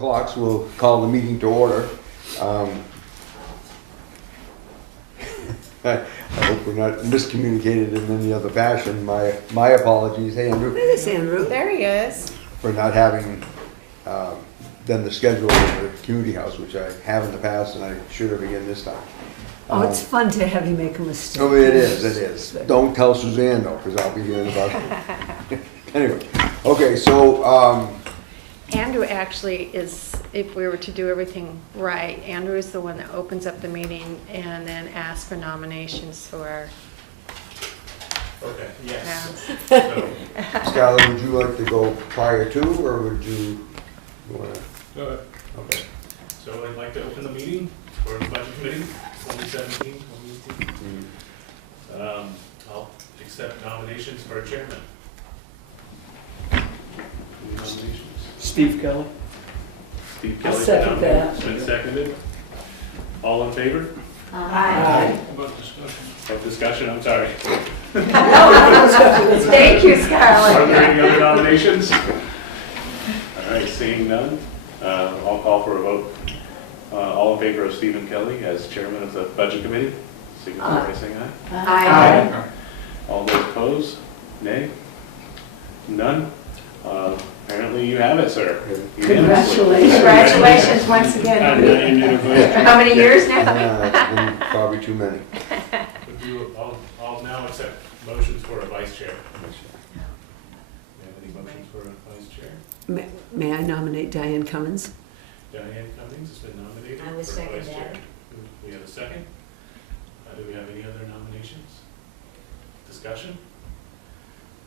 o'clock, so we'll call the meeting to order. I hope we're not miscommunicated in any other fashion. My apologies. Hey, Andrew. There's Andrew. There he is. For not having done the schedule of the community house, which I have in the past, and I should have again this time. Oh, it's fun to have you make a mistake. Oh, it is, it is. Don't tell Suzanne though, because I'll be hearing about it. Anyway, okay, so, Andrew actually is, if we were to do everything right, Andrew is the one that opens up the meeting and then asks for nominations for. Okay, yes. Yeah. So, Skylar, would you like to go prior to, or would you want to? go ahead. Okay. So I'd like to open the meeting for the Budget Committee, 2017, 2018. I'll accept nominations for a chairman. Any nominations? Steve Kelly. Steve I'll Kelly's second nominated. that. It's been seconded. All in favor? Aye. About discussion. Of discussion, I'm sorry. Thank you, Are there Scarlett. any other nominations? All right, seeing none, I'll call for a vote. All in favor of Stephen Kelly as chairman of the Budget Committee, signify by saying aye. Aye. All those opposed, nay? None? Apparently you have it, sir. Unanimously. Congratulations once again. How many years now? It's been probably too many. I'll now accept motions for a vice chair. Do you have any motions for a vice chair? May I nominate Diane Cummins? Diane Cummings has been nominated I would for second vice chair. that. We have a second. Do we have any other nominations? Discussion?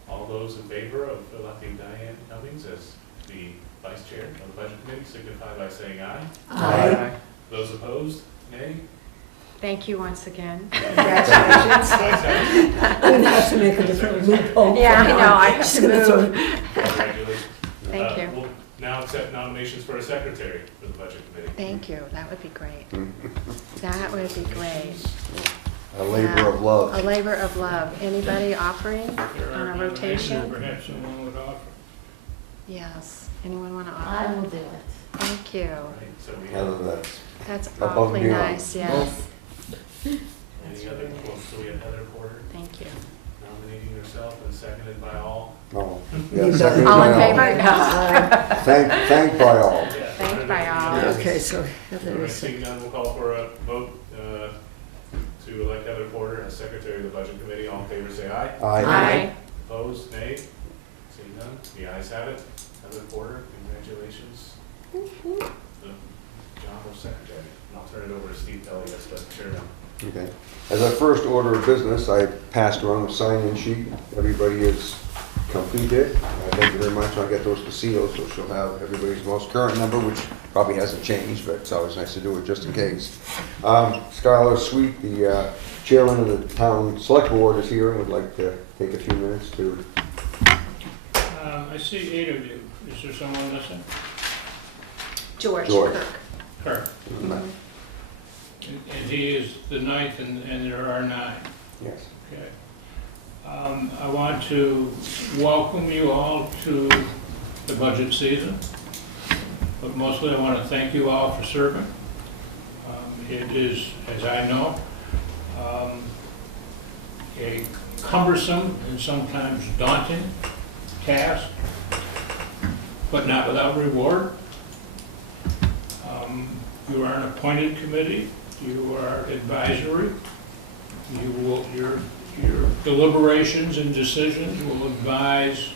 All those in favor of electing Diane Cummings as the vice chair of the Budget Committee signify by saying aye. Aye. Those opposed, nay? Thank you once again. Congratulations. I'm gonna have to make a different loophole. Yeah, I know, I have Just to gonna throw- move. Congratulations. Thank you. We'll now accept nominations for a secretary for the Budget Committee. Thank you, that would be great. That would be great. A labor of love. A labor of love. Anybody offering If there are on a rotation? nominations, perhaps someone would offer. Yes. Anyone want to I offer? will do it. Thank you. All right, so we Other have than that, That's Above and awfully beyond. nice, yes. any other, well, so we have Heather Porter Thank you. nominating herself and seconded by all. no. You Yeah, seconded All by in favor? No. Aye. Thanked by all. Thanked by all. Okay, so All Heather right, is, seeing none, we'll call for a vote to elect Heather Porter as secretary of the Budget Committee. All in favor, say aye. Aye. Opposed, nay? Seeing none, the ayes have it. Heather Porter, congratulations. The job of secretary. And I'll turn it over to Steve Kelly as the chairman. Okay. As a first order of business, I passed around a sign-in sheet. Everybody is completed. Thank you very much. I'll get those to Seal, so she'll have everybody's most current number, which probably hasn't changed, but it's always nice to do it just in case. Skylar Sweet, the chairman of the town select board, is here and would like to take a few minutes to. I see 8 of you. Is there someone missing? George George. Kirk. Kirk. And he is the 9th, and there are 9. Yes. Okay. I want to welcome you all to the budget season, but mostly I want to thank you all for serving. It is, as I know, a cumbersome and sometimes daunting task, but not without reward. You are an appointed committee. You are advisory. Your deliberations and decisions will advise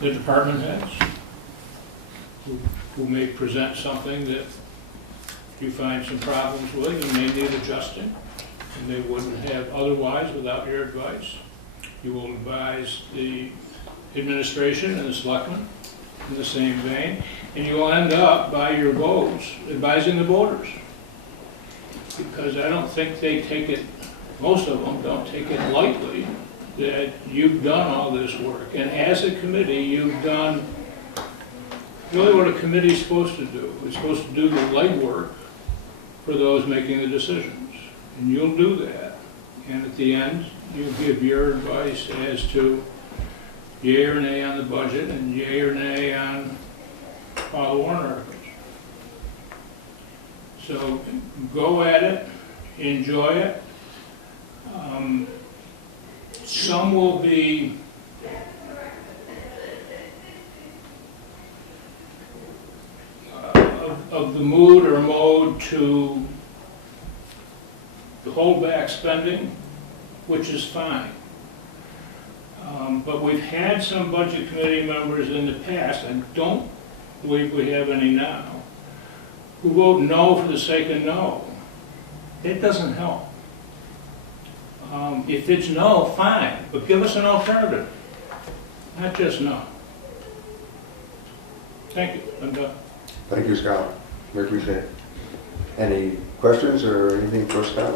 the department heads who may present something that you find some problems with and may need adjusting, and they wouldn't have otherwise without your advice. You will advise the administration and the selectmen in the same vein, and you will end up, by your votes, advising the voters. Because I don't think they take it, most of them don't take it lightly that you've done all this work. And as a committee, you've done really what a committee is supposed to do. It's supposed to do the legwork for those making the decisions. And you'll do that. And at the end, you'll give your advice as to yea or nay on the budget and yea or nay on all the warrant articles. So go at it, enjoy it. Some will be of the mood or mode to hold back spending, which is fine. But we've had some budget committee members in the past, I don't believe we have any now, who vote no for the sake of no. That doesn't help. If it's no, fine, but give us an alternative, not just no. Thank you, I'm done. Thank you, Scott. We appreciate it. Any questions or anything for Scott?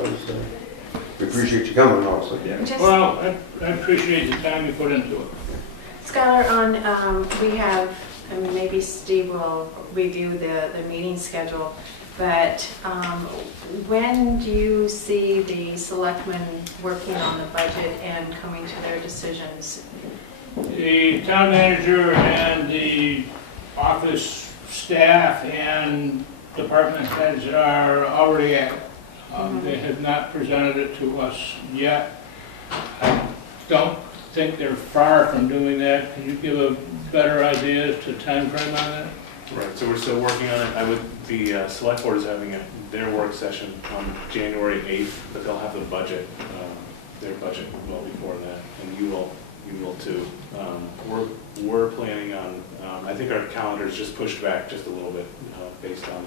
We appreciate you coming also. Just, Well, I appreciate the time you put into it. Skylar, on, we have, I mean, maybe Steve will review the meeting schedule, but when do you see the selectmen working on the budget and coming to their decisions? The town manager and the office staff and department heads are already at it. They have not presented it to us yet. I don't think they're far from doing that. Can you give a better idea as to time frame on that? Right, so we're still working on it. The select board is having their work session on January 8th, but they'll have the budget, their budget well before that, and you will too. We're planning on, I think our calendar's just pushed back just a little bit based on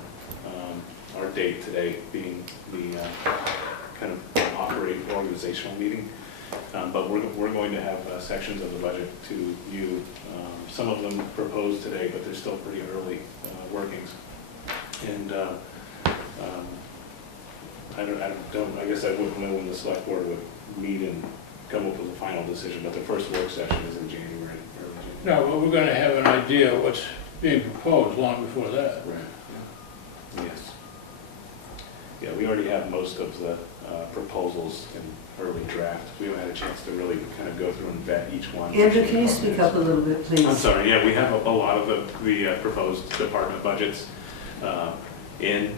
our date today being the kind of operating organizational meeting. But we're going to have sections of the budget to you. Some of them proposed today, but they're still pretty early workings. And I guess I wouldn't know when the select board would meet and come up with a final decision, but the first work session is in January. No, but we're going to have an idea of what's being proposed long before that. Right. Yeah. Yes. Yeah, we already have most of the proposals in early draft. We haven't had a chance to really kind of go through and vet each one. Andrew, can you speak up a little bit, please? I'm sorry, yeah, we have a lot of the proposed department budgets in,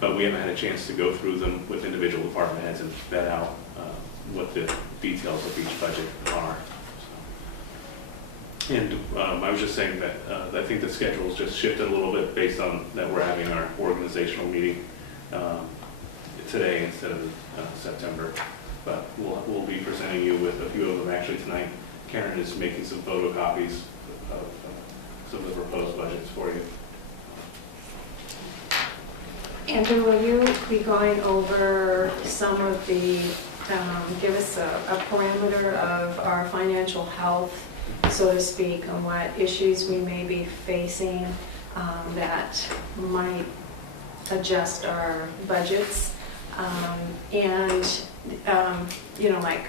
but we haven't had a chance to go through them with individual department heads and vet out what the details of each budget are. And I was just saying that I think the schedule's just shifted a little bit based on that we're having our organizational meeting today instead of September. But we'll be presenting you with a few of them actually tonight. Karen is making some photocopies of some of the proposed budgets for you. Andrew, will you be going over some of the, give us a parameter of our financial health, so to speak, on what issues we may be facing that might adjust our budgets? You know, like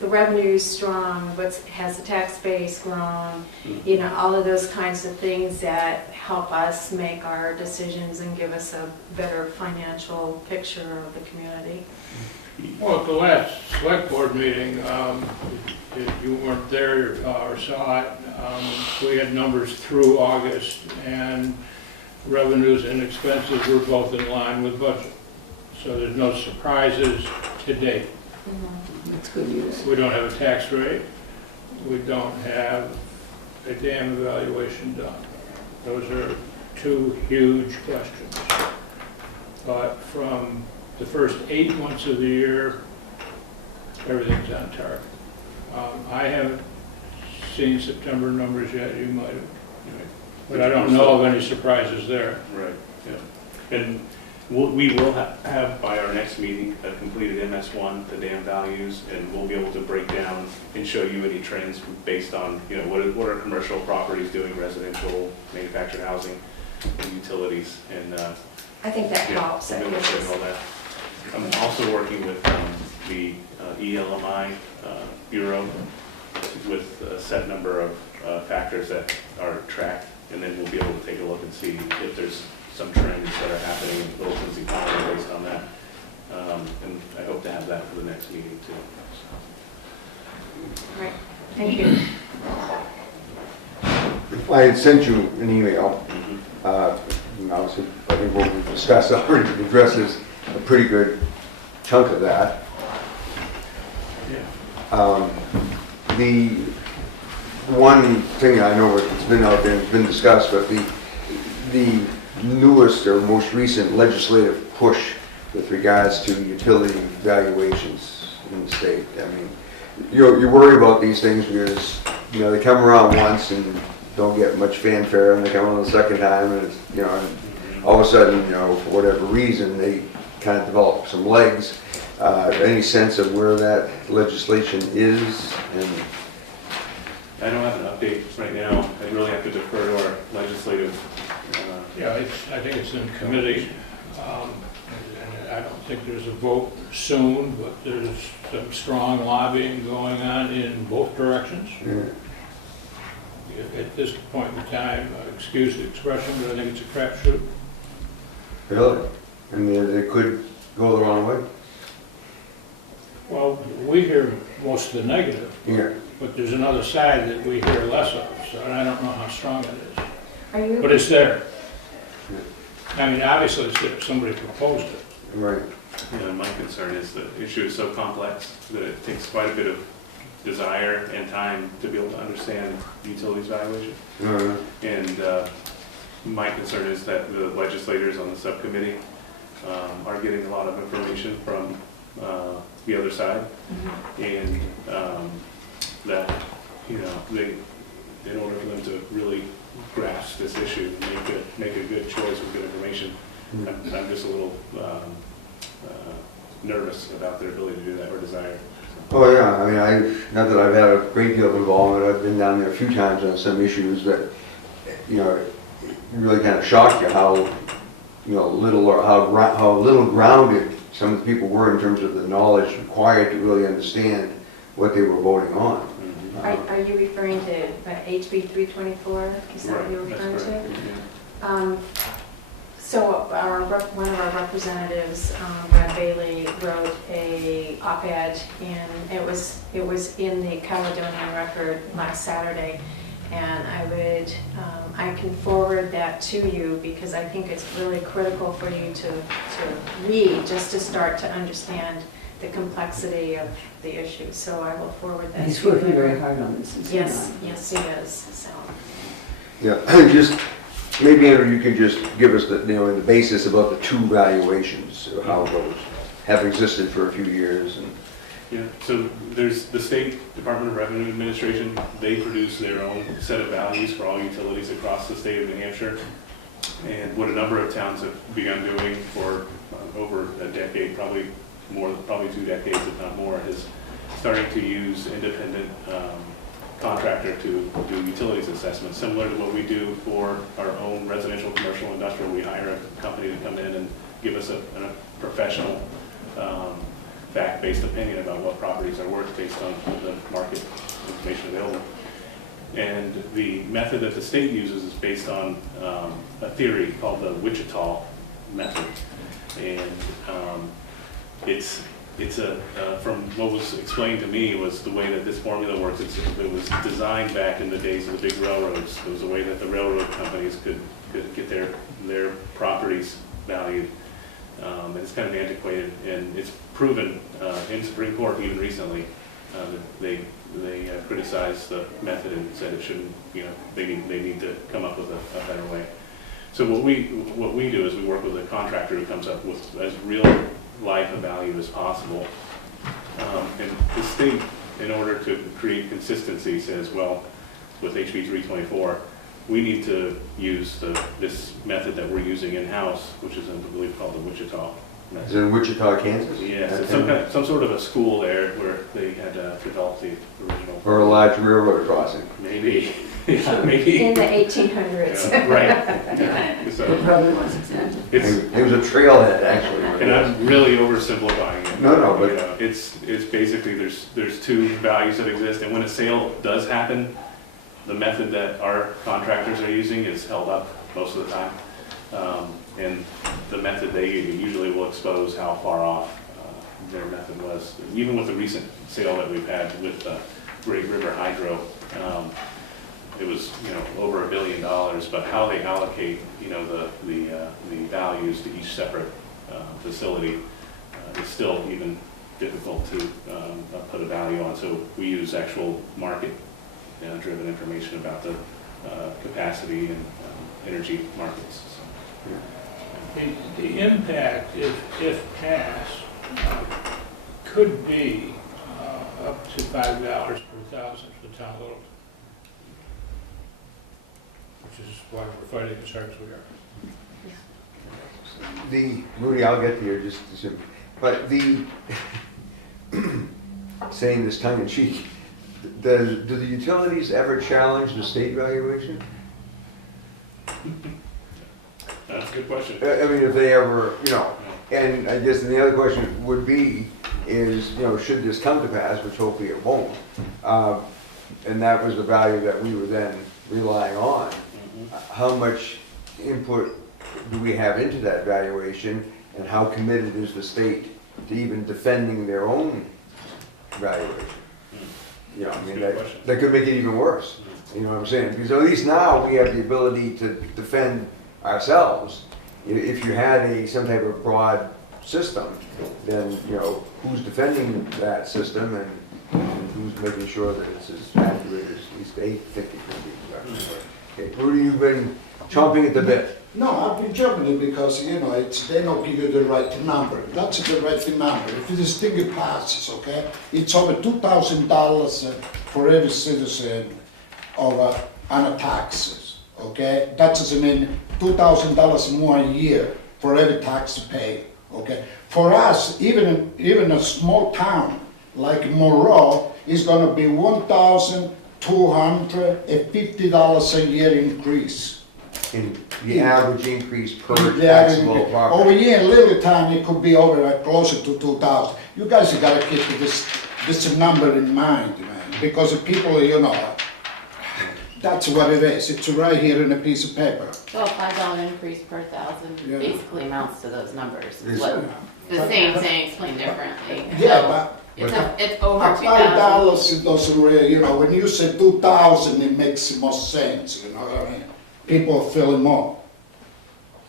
the revenue's strong, has the tax base grown, you know, all of those kinds of things that help us make our decisions and give us a better financial picture of the community. Well, at the last select board meeting, if you weren't there or saw it, we had numbers through August, and revenues and expenses were both in line with budget. So there's no surprises to date. That's good news. We don't have a tax rate. We don't have a dam evaluation done. Those are two huge questions. But from the first 8 months of the year, everything's on target. I haven't seen September numbers yet. You might have. But I don't know of any surprises there. Right, yeah. And we will have by our next meeting a completed MS1, the dam values, and we'll be able to break down and show you any trends based on, you know, what are commercial properties doing, residential, manufactured housing, and utilities. And I think that helps. We'll be able to show you all that. I'm also working with the ELMI Bureau with a set number of factors that are tracked, and then we'll be able to take a look and see if there's some trends that are happening in Littleton's economy based on that. And I hope to have that for the next meeting too. All right, thank you. I had sent you an email, obviously, by think what we've discussed already addresses a pretty good chunk of that. The one thing I know it's been out there, it's been discussed, but the newest or most recent legislative push with regards to utility valuations in the state. I mean, you worry about these things because, you know, they come around once and don't get much fanfare, and they come around the second time, and it's, you know, and all of a sudden, you know, for whatever reason, they kind of develop some legs. Any sense of where that legislation is? And I don't have an update right now. I'd really have to defer to our legislative. Yeah, I think it's in committee. And I don't think there's a vote soon, but there's some strong lobbying going on in both directions. At this point in time, excuse the expression, but I think it's a crapshoot. really, I mean, it could go the wrong way. Well, we hear most of the negative, Yeah. but there's another side that we hear less of, so I don't know how strong it is. Are you? But it's there. I mean, obviously it's there, somebody proposed it. Right. You know, my concern is the issue is so complex that it takes quite a bit of desire and time to be able to understand utilities valuation. And my concern is that the legislators on the subcommittee are getting a lot of information from the other side, and that, you know, in order for them to really grasp this issue and make a good choice with good information, I'm just a little nervous about their ability to do that or desire. Oh, yeah, I mean, not that I've had a great deal of involvement, I've been down there a few times on some issues that, you know, it really kind of shocked you how, you know, little or how little grounded some of the people were in terms of the knowledge required to really understand what they were voting on. Are you referring to HB 324? Is that what you're referring That's to? correct, yeah. So one of our representatiors, Brad Bailey, wrote a op-ed, and it was in the Caledonian Record last Saturday. And I can forward that to you because I think it's really critical for you to read, just to start to understand the complexity of the issue. So I will forward that. He's to you. working very hard on this. isn't he? Yes, he is. So. Yeah, just, maybe Andrew, you could just give us the, you know, the basis about the two valuations, of how those have existed for a few years. And Yeah, so there's the State Department of Revenue Administration. They produce their own set of values for all utilities across the state of New Hampshire. And what a number of towns have begun doing for over a decade, probably 2 decades, if not more, is starting to use independent contractor to do utilities assessments, similar to what we do for our own residential, commercial, industrial. We hire a company to come in and give us a professional fact-based opinion about what properties are worth based on the market information available. And the method that the state uses is based on a theory called the Wichita method. And it's from what was explained to me was the way that this formula works. It was designed back in the days of the big railroads. It was a way that the railroad companies could get their properties valued. It's kind of antiquated, and it's proven in Supreme Court even recently that they criticized the method and said it shouldn't. You know, they need to come up with a better way. So what we do is we work with a contractor who comes up with as real life of value as possible. And the state, in order to create consistency, says, well, with HB 324, we need to use this method that we're using in-house, which is, I believe, called the Wichita method. is it in Wichita, Kansas? Yes, it's some sort of a school there where they had developed the original. Or a large railroad crossing? Maybe. Yeah, maybe. In the 1800s. Yeah, right. Yeah. So It probably was extended. It was a trailhead, actually. and I'm really oversimplifying it. No, but You know, it's basically there's two values that exist, and when a sale does happen, the method that our contractors are using is held up most of the time, and the method they usually will expose how far off their method was. Even with the recent sale that we've had with Great River Hydro, it was over $1 billion, but how they allocate, the values to each separate facility is still even difficult to put a value on. So we use actual market driven information about the capacity and energy markets. So, The impact, if passed, could be up to $5 per thousand for the town of Littleton, which is why we're fighting as hard as we are. Rudy, I'll get to you just as soon, but saying this tongue in cheek, do the utilities ever challenge the state valuation? that's a good question. I mean, if they ever, and I guess the other question would be, is, should this come to pass, which hopefully it won't, and that was the value that we were then relying on, how much input do we have into that valuation, and how committed is the state to even defending their own valuation? That could make it even worse, you know what I'm saying? Because at least now we have the ability to defend ourselves. If you had some type of broad system, then, who's defending that system and who's making sure that it's as accurate as at least they think it can be. Okay, Rudy, you've been chomping at the bit. No, I've been jumping because, they don't give you the right number. That's the right number. If this thing passes, okay, it's over $2,000 for every citizen on taxes, okay? That doesn't mean $2,000 more a year for every tax to pay, okay? For us, even a small town like Monroe is gonna be $1,250 a year increase. In the average increase per The average taxable increase. property. Over here in Littleton, it could be over closer to 2,000. You guys have got to keep this number in mind, man, because the people, that's what it is. It's right here in a piece of paper. So a $5 increase per thousand Yeah. basically amounts to those numbers. Is What- it? The same thing explained differently. Yeah, So but it's over at 2,000. $5, it doesn't really, when you say 2,000, it makes more sense, you know what I mean? People are feeling more.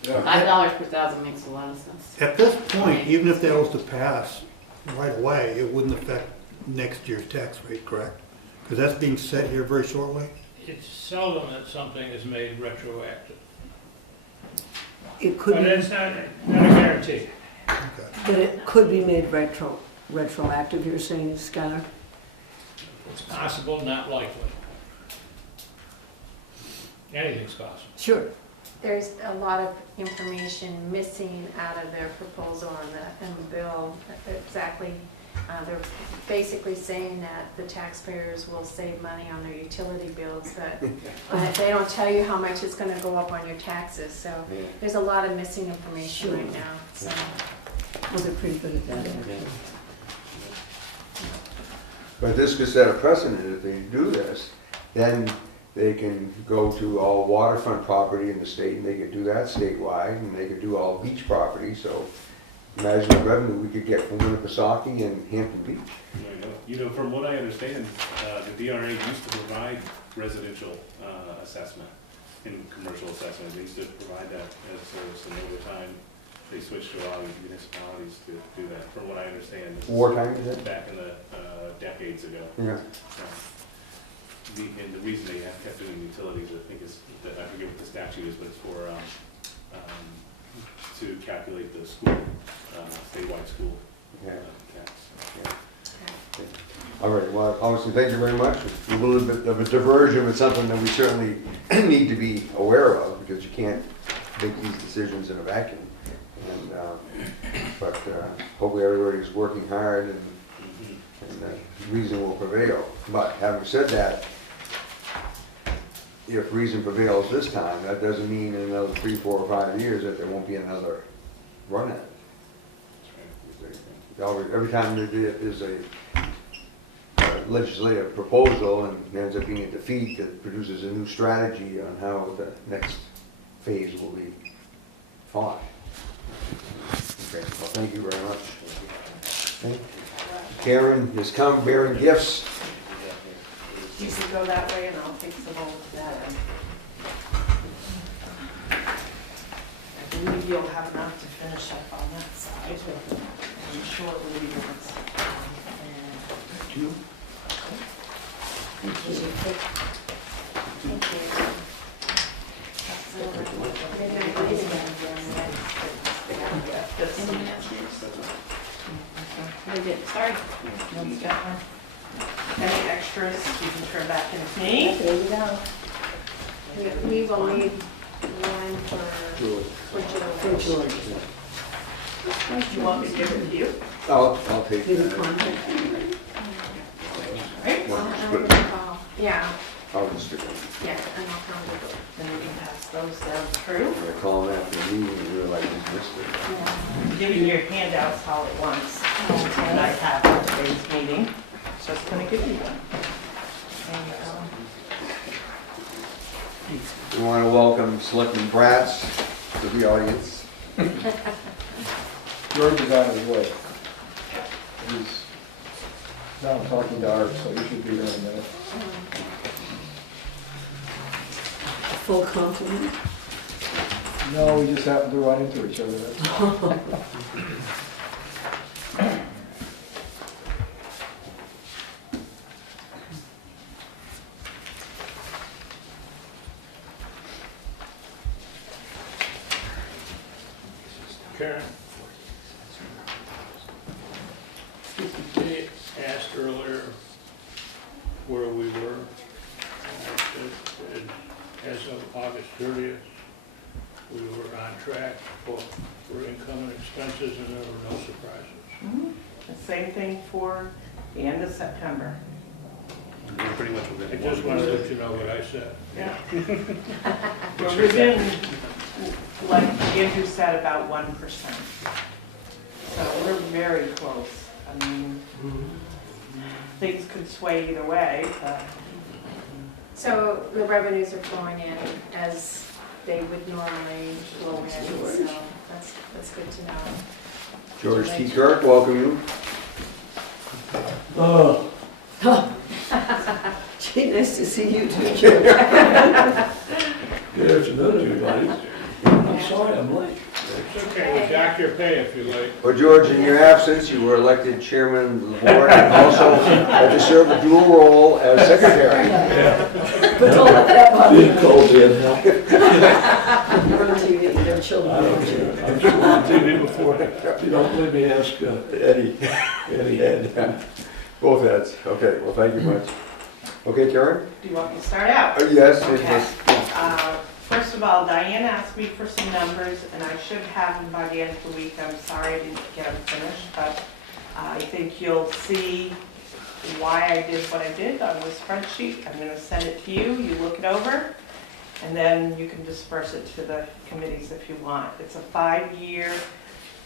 Yeah. $5 per thousand makes a lot of sense. At this point, even if that was to pass right away, it wouldn't affect next year's tax rate, correct? Because that's being set here very shortly. It's seldom that something is made retroactive, It could but be, it's not a guarantee. Okay. but it could be made retroactive, you're saying, Skylar? It's possible, not likely. Anything's possible. Sure. There's a lot of information missing out of their proposal and the bill. Exactly, they're basically saying that the taxpayers will save money on their utility bills, but they don't tell you how much it's gonna go up on your taxes, so there's a lot of missing information Sure. right now, so. Well, they're pretty good at that, actually. But this could set a precedent. If they do this, then they can go to all waterfront property in the state, and they could do that statewide, and they could do all beach property. So imagine the revenue we could get from Winnipesaukee and Hampton Beach. From what I understand, the DRA used to provide residential assessment and commercial assessment. They used to provide that as a service, and over time, they switched to allowing municipalities to do that, from what I understand. Wartime, is it? Back in the decades ago. Yeah. And the reason they have kept doing utilities, I think, is that, I forget what the statute is, but it's for, to calculate the school, statewide school Yeah. tax. All right, well, obviously, thank you very much. It's a little bit of a diversion, but something that we certainly need to be aware of, because you can't make these decisions in a vacuum. And, but hopefully everybody's working hard and reason will prevail. But having said that, if reason prevails this time, that doesn't mean in another 3, 4, or 5 years that there won't be another run at it. Every time there is a legislative proposal and ends up being a defeat, that produces a new strategy on how the next phase will be fought. Okay, well, thank you very much. Okay. Karen has come bearing gifts. You can go that way and I'll fix the bowl to that end. I believe you'll have enough to finish up on that side. I'm sure it will be yours. Thank you. Just some Sorry. No, you got one. Any extras, you can turn back into me. There you go. We will need one for For George. George. You want me to give it to you? I'll take Maybe that. contact. Right? Yeah, I'll just do it. yeah, and I'll come to it. Then we can pass those down through. I'm gonna call him after the meeting and realize he's missed it. Give you your handouts all at once that I have for today's meeting. Just gonna give you one. And, We want to welcome Selectman Bratz to the audience. George is on his way. He's now talking to Art, so you should be there in a minute. Full compliment. No, we just happened to run into each other. That's all. Karen? They asked earlier where we were. As of August 30th, we were on track for income and expenses, and there were no surprises. The same thing for the end of September. Pretty much I just wanted to let you know what I said. Yeah. We're within, like Andrew said, about 1%. So we're very close. I mean, things could sway either way, but So the revenues are flowing in as they would normally flow in, so that's good to know. George T. Kirk, welcome you. Oh, Gee, nice to see you too, George. good afternoon, everybody. I'm sorry I'm late. It's okay, we'll dock your pay if you like. Well, George, in your absence, you were elected chairman of the board and also had to serve a dual role as secretary. But don't let that bother you. Being cold in hell. You're on TV, their children, I don't aren't you? care. I'm sure on TV before. If you don't believe me, ask Eddie Head. Both heads. Okay, well, thank you much. Okay, Karen? do you want me to start out? Yes, it Okay. was. First of all, Diane asked me for some numbers, and I should have them by the end of the week. I'm sorry I didn't get them finished, but I think you'll see why I did what I did on this spreadsheet. I'm gonna send it to you, you look it over, and then you can disperse it to the committees if you want. It's a 5-year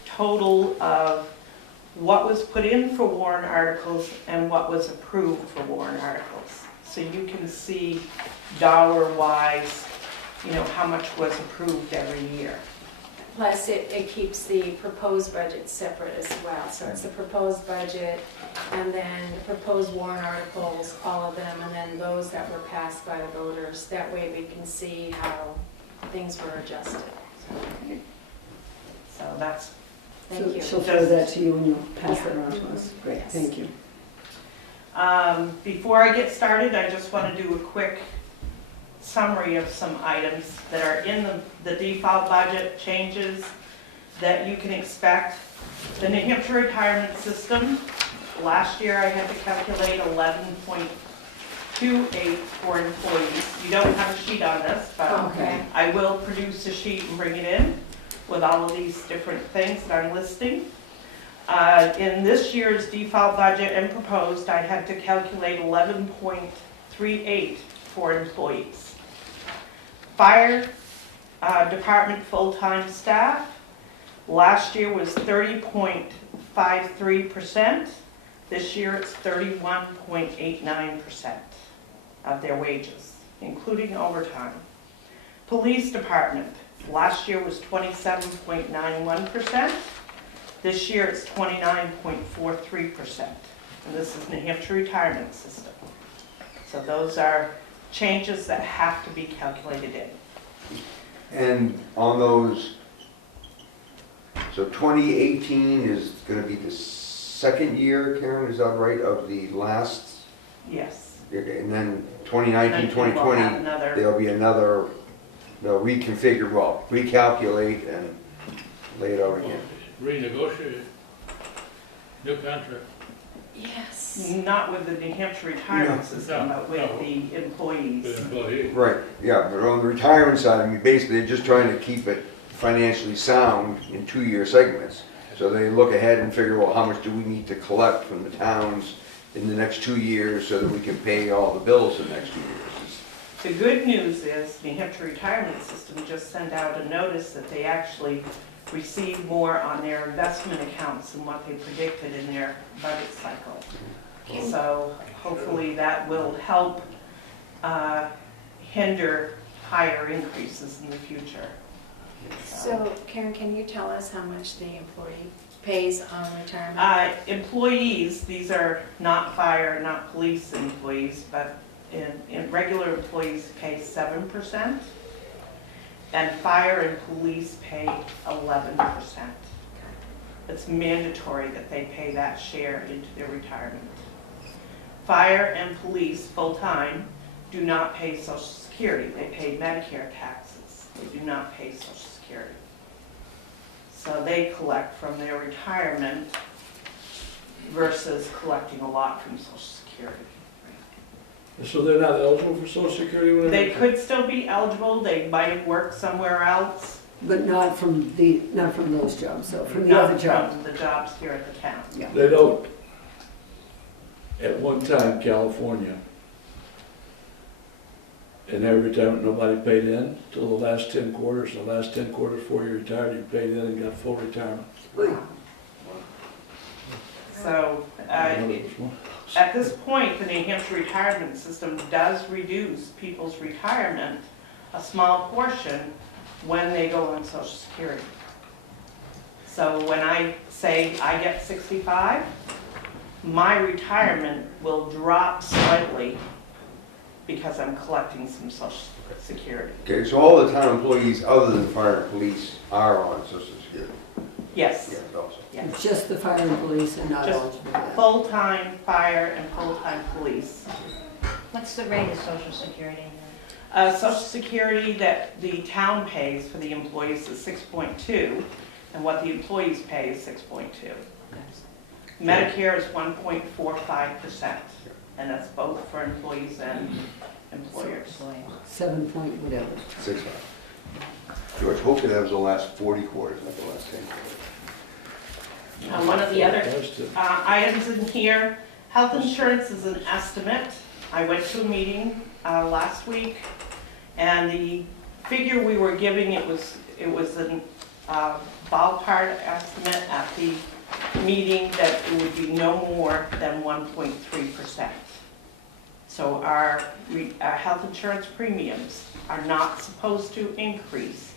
total of what was put in for warrant articles and what was approved for warrant articles. So you can see dollar-wise, you know, how much was approved every year. Plus, it keeps the proposed budget separate as well. So it's the proposed budget, and then the proposed warrant articles, all of them, and then those that were passed by the voters. That way we can see how things were adjusted. So that's, Thank you. She'll throw that to you and you'll pass it around to us. Great, Yes. thank you. before I get started, I just want to do a quick summary of some items that are in the default budget changes that you can expect. The New Hampshire retirement system, last year I had to calculate 11.28 for employees. You don't have a sheet on this, but Okay. I will produce a sheet and bring it in with all of these different things that I'm listing. In this year's default budget and proposed, I had to calculate 11.38 for employees. Fire department full-time staff, last year was 30.53%. This year it's 31.89% of their wages, including overtime. Police department, last year was 27.91%. This year it's 29.43%. And this is New Hampshire retirement system. So those are changes that have to be calculated in. And on those, so 2018 is gonna be the second year, Karen, is that right, of the last, Yes. okay, and then 2019, Then we'll have 2020, another, there'll be another, they'll reconfigure, well, recalculate and lay it out again. Renegotiate, new contract. Yes. not with the New Hampshire retirement No, system, but with no. the employees. Good employee. Right, yeah, but on the retirement side, I mean, basically, they're just trying to keep it financially sound in 2-year segments. So they look ahead and figure, well, how much do we need to collect from the towns in the next 2 years so that we can pay all the bills in the next 2 years? The good news is New Hampshire retirement system just sent out a notice that they actually received more on their investment accounts than what they predicted in their budget cycle. So hopefully that will help hinder higher increases in the future. So Karen, can you tell us how much the employee pays on retirement? Employees, these are not fire, not police employees, but in regular employees pay 7%, and fire and police pay 11%. It's mandatory that they pay that share into their retirement. Fire and police, full-time, do not pay Social Security. They pay Medicare taxes. They do not pay Social Security. So they collect from their retirement versus collecting a lot from Social Security. So they're not eligible for Social Security when They could still be eligible. They might have worked somewhere else. But not from those jobs, so from the Not other jobs. from the jobs here at the town. Yeah. They don't. At one time, California, in their retirement, nobody paid in till the last 10 quarters. The last 10 quarters before you retired, you paid in and got full retirement. So at this point, the New Hampshire retirement system does reduce people's retirement a small portion when they go on Social Security. So when I say I get 65, my retirement will drop slightly because I'm collecting some Social Security. Okay, so all the town employees other than fire and police are on Social Security? Yes, Yeah, also. yes. Just the fire and police and not Just eligible for that. Full-time fire and full-time police. What's the rate of Social Security? Social Security that the town pays for the employees is 6.2, and what the employees pay is 6.2. Medicare is 1.45%, and that's both for employees and employers. 7 point whatever. 6 months. George, hopefully that was the last 40 quarters, not the last 10 quarters. One of the other That's the- items in here, health insurance is an estimate. I went to a meeting last week, and the figure we were giving, it was a ballpark estimate at the meeting that it would be no more than 1.3%. So our health insurance premiums are not supposed to increase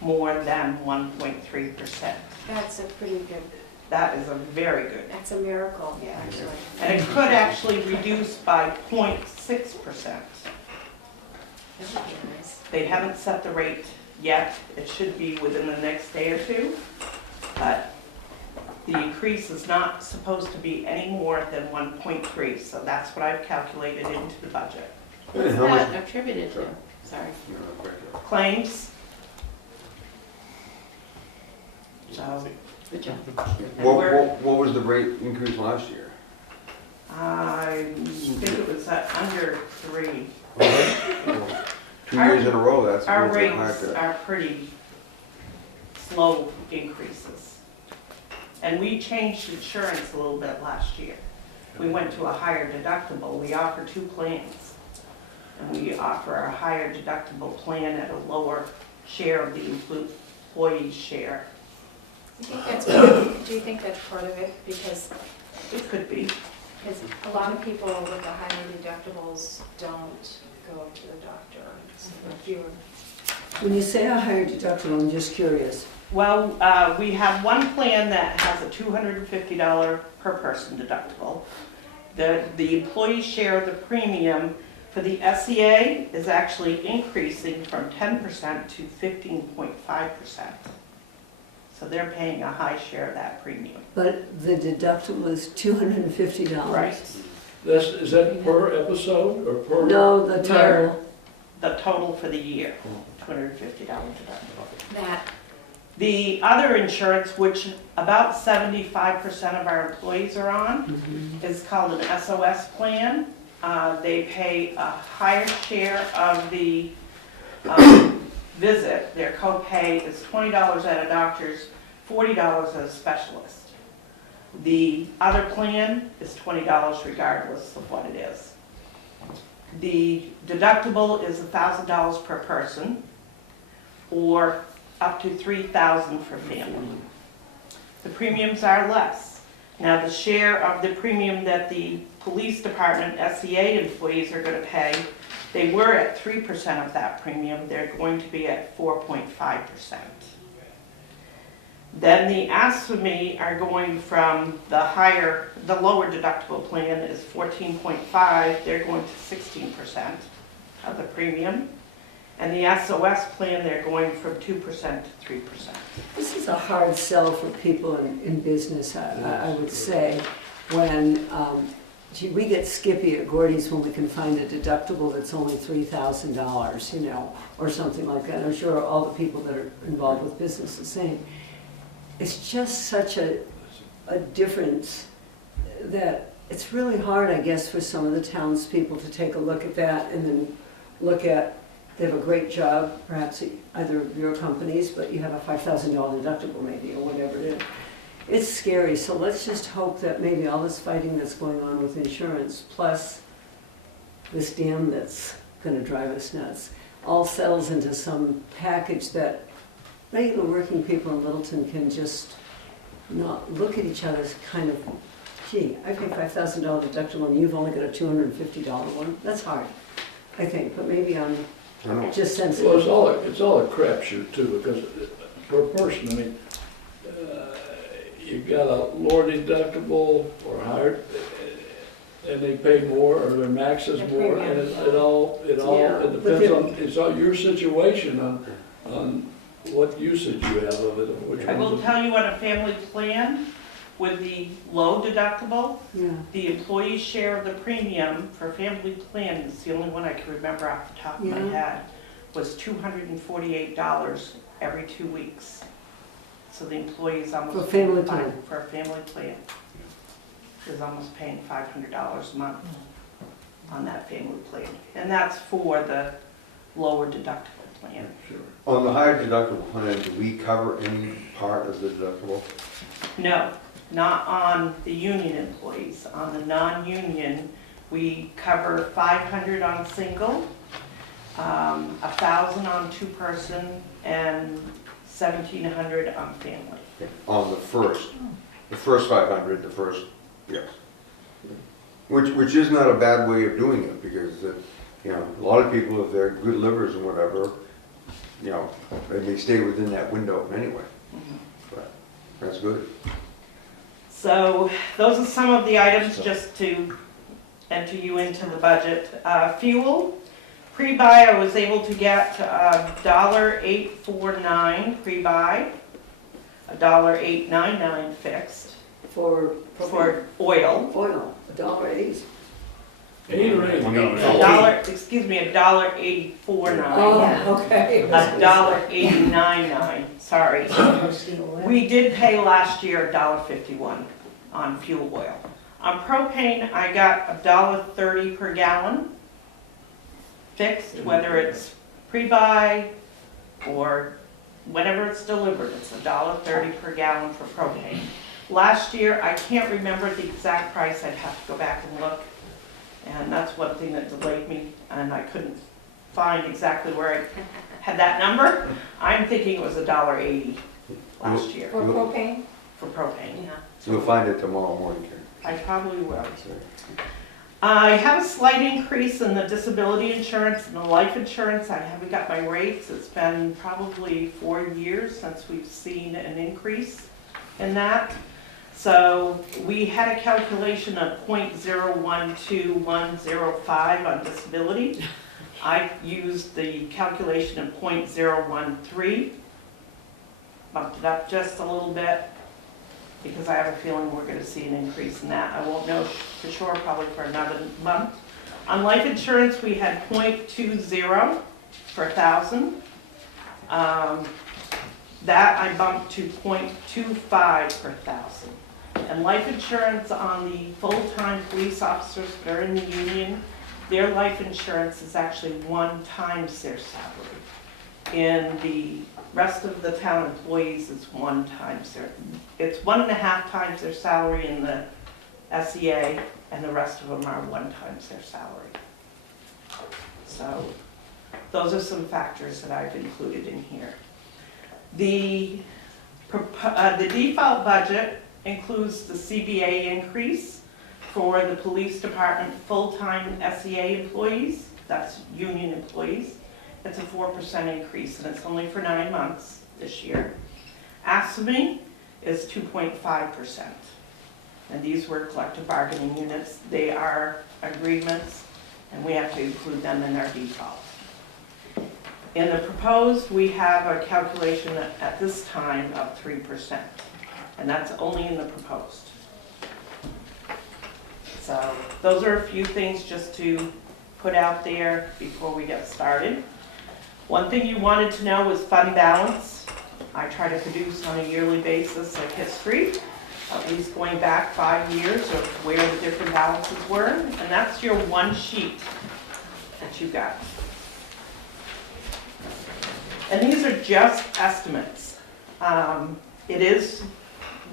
more than 1.3%. That's a pretty good, That is a very good. that's a miracle, actually. And it could actually reduce by 0.6%. That would be nice. They haven't set the rate yet. It should be within the next day or two. But the increase is not supposed to be any more than 1.3, so that's what I've calculated into the budget. What's How much- that attributed to? Sorry. Claims. So Good job. What was the rate increase last year? I think it was under 3. 2 years in a row, that's. Our that's a high rates bit. are pretty slow increases. And we changed insurance a little bit last year. We went to a higher deductible. We offer 2 plans. And we offer a higher deductible plan at a lower share of the employee's share. Do you think that's part of it? Because It could be. a lot of people with the higher deductibles don't go to the doctor. It's fewer. When you say a higher deductible, I'm just curious. Well, we have one plan that has a $250 per person deductible. The employee's share of the premium for the SEA is actually increasing from 10% to 15.5%. So they're paying a high share of that premium. But the deductible is $250. Right. Is that per episode or per? No, the total. The total for the year, $250 deductible. That, The other insurance, which about 75% of our employees are on, is called an SOS plan. They pay a higher share of the visit. Their copay is $20 at a doctor's, $40 at a specialist. The other plan is $20 regardless of what it is. The deductible is $1,000 per person, or up to $3,000 for family. The premiums are less. Now, the share of the premium that the police department, SEA employees are going to pay, they were at 3% of that premium. They're going to be at 4.5%. Then the Asks for Me are going from the lower deductible plan is 14.5, they're going to 16% of the premium. And the SOS plan, they're going from 2% to 3%. This is a hard sell for people in business, I would say, when, gee, we get skippy at Gordy's when we can find a deductible that's only $3,000, you know, or something like that. I'm sure all the people that are involved with business are the same. It's just such a difference that it's really hard, I guess, for some of the townspeople to take a look at that and then look at, they have a great job, perhaps at either of your companies, but you have a $5,000 deductible maybe, or whatever it is. It's scary, so let's just hope that maybe all this fighting that's going on with insurance, plus this dam that's gonna drive us nuts, all settles into some package that regular working people in Littleton can just not look at each other as kind of, gee, I pay $5,000 deductible and you've only got a $250 one. That's hard, I think, but maybe I'm just sensitive. Well, it's all a crapshoot too, because per person, I mean, you've got a lower deductible or higher, and they pay more, or their max is more, and it all depends on, it's all your situation on what usage you have of it. And which I will ones. tell you on a family plan with the low deductible, the employee's share of the premium for a family plan, it's the only one I can remember off the top of my head, was $248 every 2 weeks. So the employee is almost For a family plan. For a family plan, is almost paying $500 a month on that family plan, and that's for the lower deductible plan. Sure. On the higher deductible plan, do we cover any part of the deductible? No, not on the union employees. On the non-union, we cover $500 on single, $1,000 on two-person, and $1,700 on family. On the first 500, yes. Which is not a bad way of doing it, because, you know, a lot of people, if they're good livers and whatever, you know, they may stay within that window anyway. But that's good. So those are some of the items just to enter you into the budget. Fuel, pre-buy, I was able to get $1.849 pre-buy, $1.899 fixed For oil. oil, $1.80. $1.849. Oh, okay. $1.899, sorry. We did pay last year $1.51 on fuel oil. On propane, I got $1.30 per gallon fixed, whether it's pre-buy or whenever it's delivered, it's $1.30 per gallon for propane. Last year, I can't remember the exact price, I'd have to go back and look. And that's one thing that delayed me, and I couldn't find exactly where I had that number. I'm thinking it was $1.80 last year. for propane? For propane. Yeah. You'll find it tomorrow morning, Karen. I probably will. I have a slight increase in the disability insurance and the life insurance. I haven't got my rates. It's been probably 4 years since we've seen an increase in that. So we had a calculation of .012105 on disability. I used the calculation of .013, bumped it up just a little bit, because I have a feeling we're gonna see an increase in that. I won't know for sure, probably for another month. On life insurance, we had .20 per 1,000. That I bumped to .25 per 1,000. And life insurance on the full-time police officers that are in the union, their life insurance is actually 1 times their salary. In the rest of the town employees, it's 1 times it's 1.5 times their salary in the SEA, and the rest of them are 1 times their salary. So those are some factors that I've included in here. The default budget includes the CBA increase for the police department full-time SEA employees, that's union employees. It's a 4% increase, and it's only for 9 months this year. ASME is 2.5%. And these were collective bargaining units. They are agreements, and we have to include them in our default. In the proposed, we have a calculation at this time of 3%, and that's only in the proposed. So those are a few things just to put out there before we get started. One thing you wanted to know was fund balance. I try to produce on a yearly basis a history, at least going back 5 years of where the different balances were, and that's your one sheet that you got. And these are just estimates. It is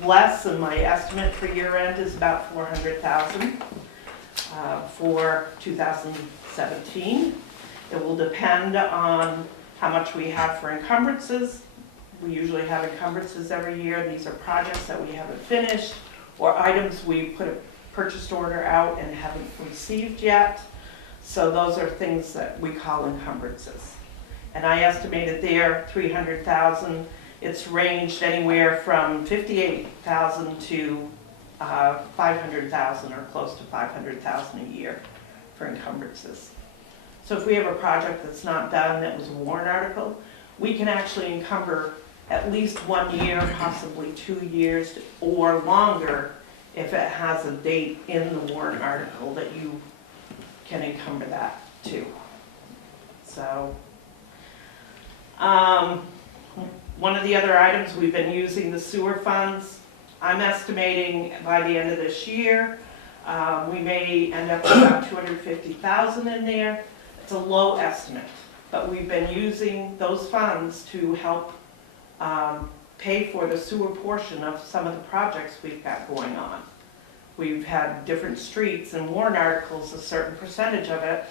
less than my estimate for year end is about 400,000 for 2017. It will depend on how much we have for encumbrances. We usually have encumbrances every year. These are projects that we haven't finished or items we put a purchase order out and haven't received yet. So those are things that we call encumbrances. And I estimated there 300,000. It's ranged anywhere from 58,000 to 500,000 or close to 500,000 a year for encumbrances. So if we have a project that's not done that was a warrant article, we can actually encumber at least 1 year, possibly 2 years or longer if it has a date in the warrant article that you can encumber that too. So one of the other items, we've been using the sewer funds. I'm estimating by the end of this year, we may end up with about 250,000 in there. It's a low estimate, but we've been using those funds to help pay for the sewer portion of some of the projects we've got going on. We've had different streets and warrant articles, a certain percentage of it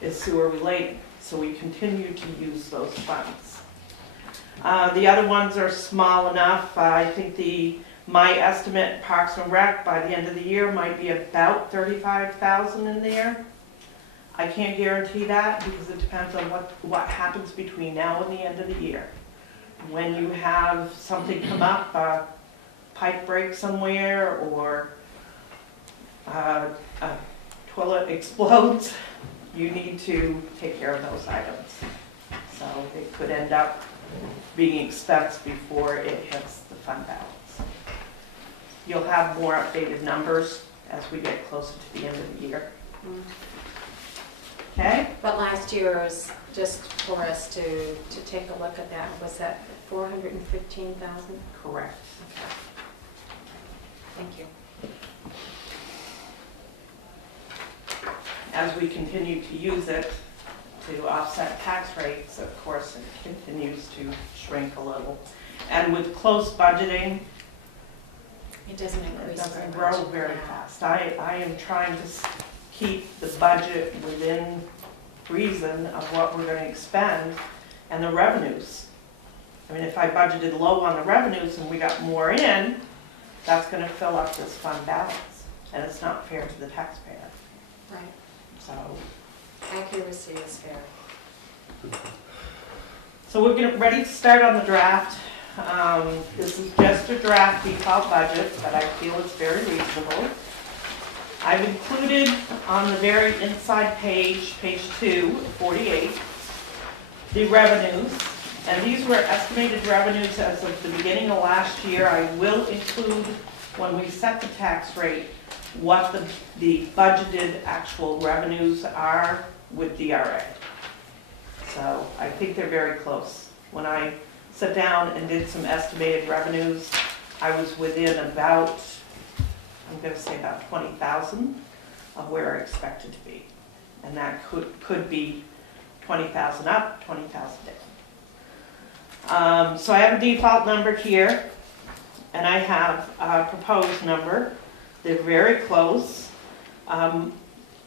is sewer related, so we continue to use those funds. The other ones are small enough. I think my estimate Parks and Rec by the end of the year might be about 35,000 in there. I can't guarantee that because it depends on what happens between now and the end of the year. When you have something come up, a pipe break somewhere or a toilet explodes, you need to take care of those items. So it could end up being expensed before it hits the fund balance. You'll have more updated numbers as we get closer to the end of the year. Okay? But last year was, just for us to take a look at that, was that 415,000? Correct. Okay. Thank you. As we continue to use it to offset tax rates, of course, it continues to shrink a little. And with close budgeting, It doesn't it increase doesn't very grow much. very fast. I am trying to keep the budget within reason of what we're going to expend and the revenues. I mean, if I budgeted low on the revenues and we got more in, that's going to fill up this fund balance, and it's not fair to the taxpayer. Right. So, Accuracy is fair. so we're ready to start on the draft This is just a draft default budget, but I feel it's very reasonable. I've included on the very inside page, page 2, 48, the revenues. And these were estimated revenues as of the beginning of last year. I will include, when we set the tax rate, what the budgeted actual revenues are with DRA. So I think they're very close. When I sat down and did some estimated revenues, I was within about, I'm going to say about 20,000 of where I expected to be. And that could be 20,000 up, 20,000 down. So I have a default number here, and I have a proposed number. They're very close. The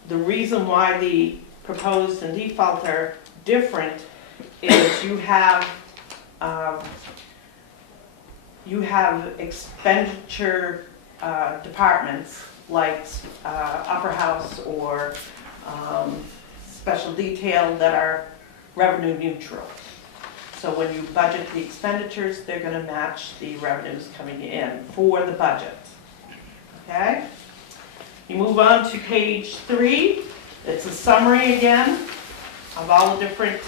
reason why the proposed and default are different is you have expenditure departments like upper house or special detail that are revenue neutral. So when you budget the expenditures, they're going to match the revenues coming in for the budget. Okay? You move on to page 3. It's a summary again of all the different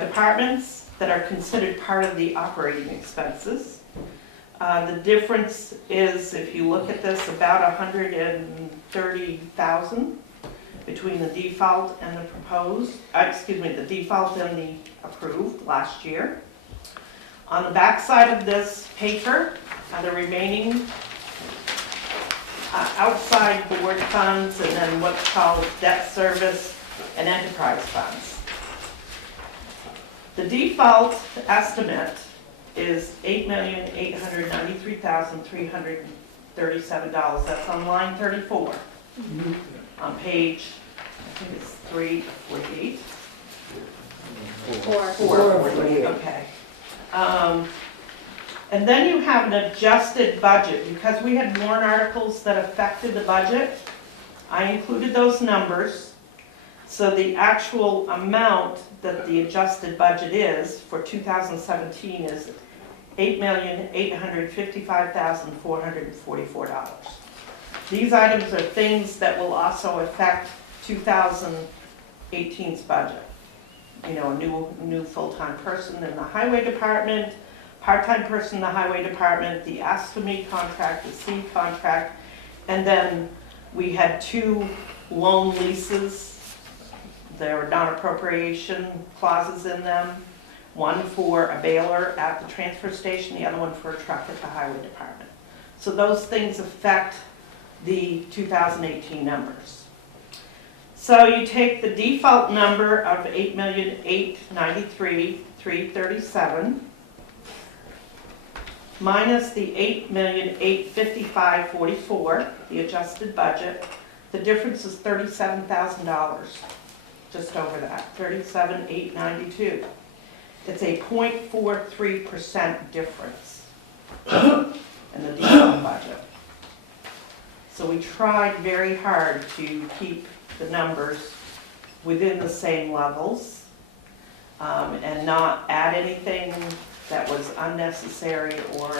departments that are considered part of the operating expenses. The difference is, if you look at this, about 130,000 between the default and the proposed, the default and the approved last year. On the back side of this paper are the remaining outside board funds and then what's called debt service and enterprise funds. The default estimate is $8,893,337. That's on line 34. On page, I think it's 348. 448. Okay. And then you have an adjusted budget. Because we had warrant articles that affected the budget, I included those numbers. So the actual amount that the adjusted budget is for 2017 is $8,855,444. These items are things that will also affect 2018's budget. You know, a new full-time person in the highway department, part-time person in the highway department, the Ask to Me contract, the C contract, and then we had 2 loan leases. There were non-appropriation clauses in them. One for a baler at the transfer station, the other one for a truck at the highway department. So those things affect the 2018 numbers. So you take the default number of $8,893,337 minus the $8,855,044, the adjusted budget. The difference is $37,000, just over that, $37,892. It's a 0.43% difference in the default budget. So we tried very hard to keep the numbers within the same levels and not add anything that was unnecessary or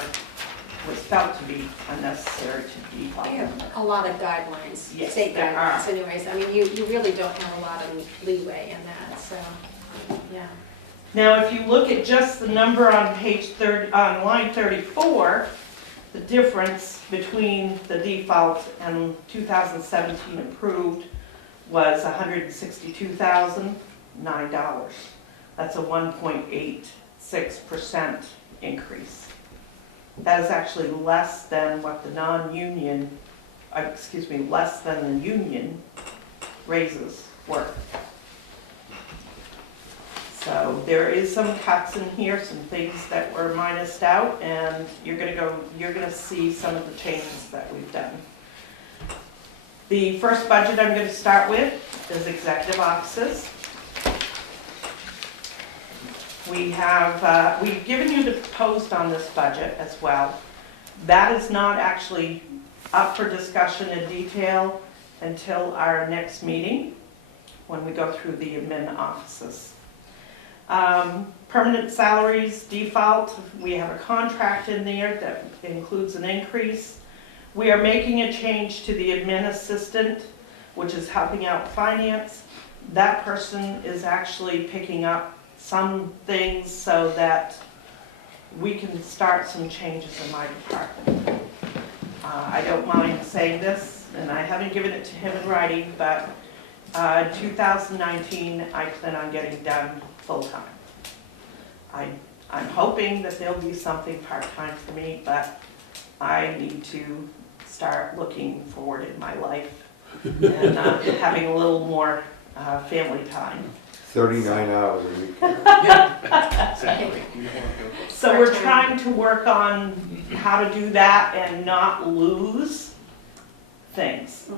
was felt to be unnecessary to default. We have a lot of guidelines, Yes, state there guidelines are. anyways. I mean, you really don't have a lot of leeway in that, so, yeah. Now, if you look at just the number on page 30, on line 34, the difference between the default and 2017 approved was $162,009. That's a 1.86% increase. That is actually less than what the non-union, less than the union raises were. So there is some cuts in here, some things that were minused out, and you're gonna see some of the changes that we've done. The first budget I'm gonna start with is executive offices. We've given you the proposed on this budget as well. That is not actually up for discussion in detail until our next meeting, when we go through the admin offices. Permanent salaries default, we have a contract in there that includes an increase. We are making a change to the admin assistant, which is helping out finance. That person is actually picking up some things so that we can start some changes in my department. I don't mind saying this, and I haven't given it to him in writing, but 2019, I plan on getting done full-time. I'm hoping that there'll be something part-time for me, but I need to start looking forward in my life and having a little more family time. 39 hours a week. Exactly. So we're trying to work on how to do that and not lose things.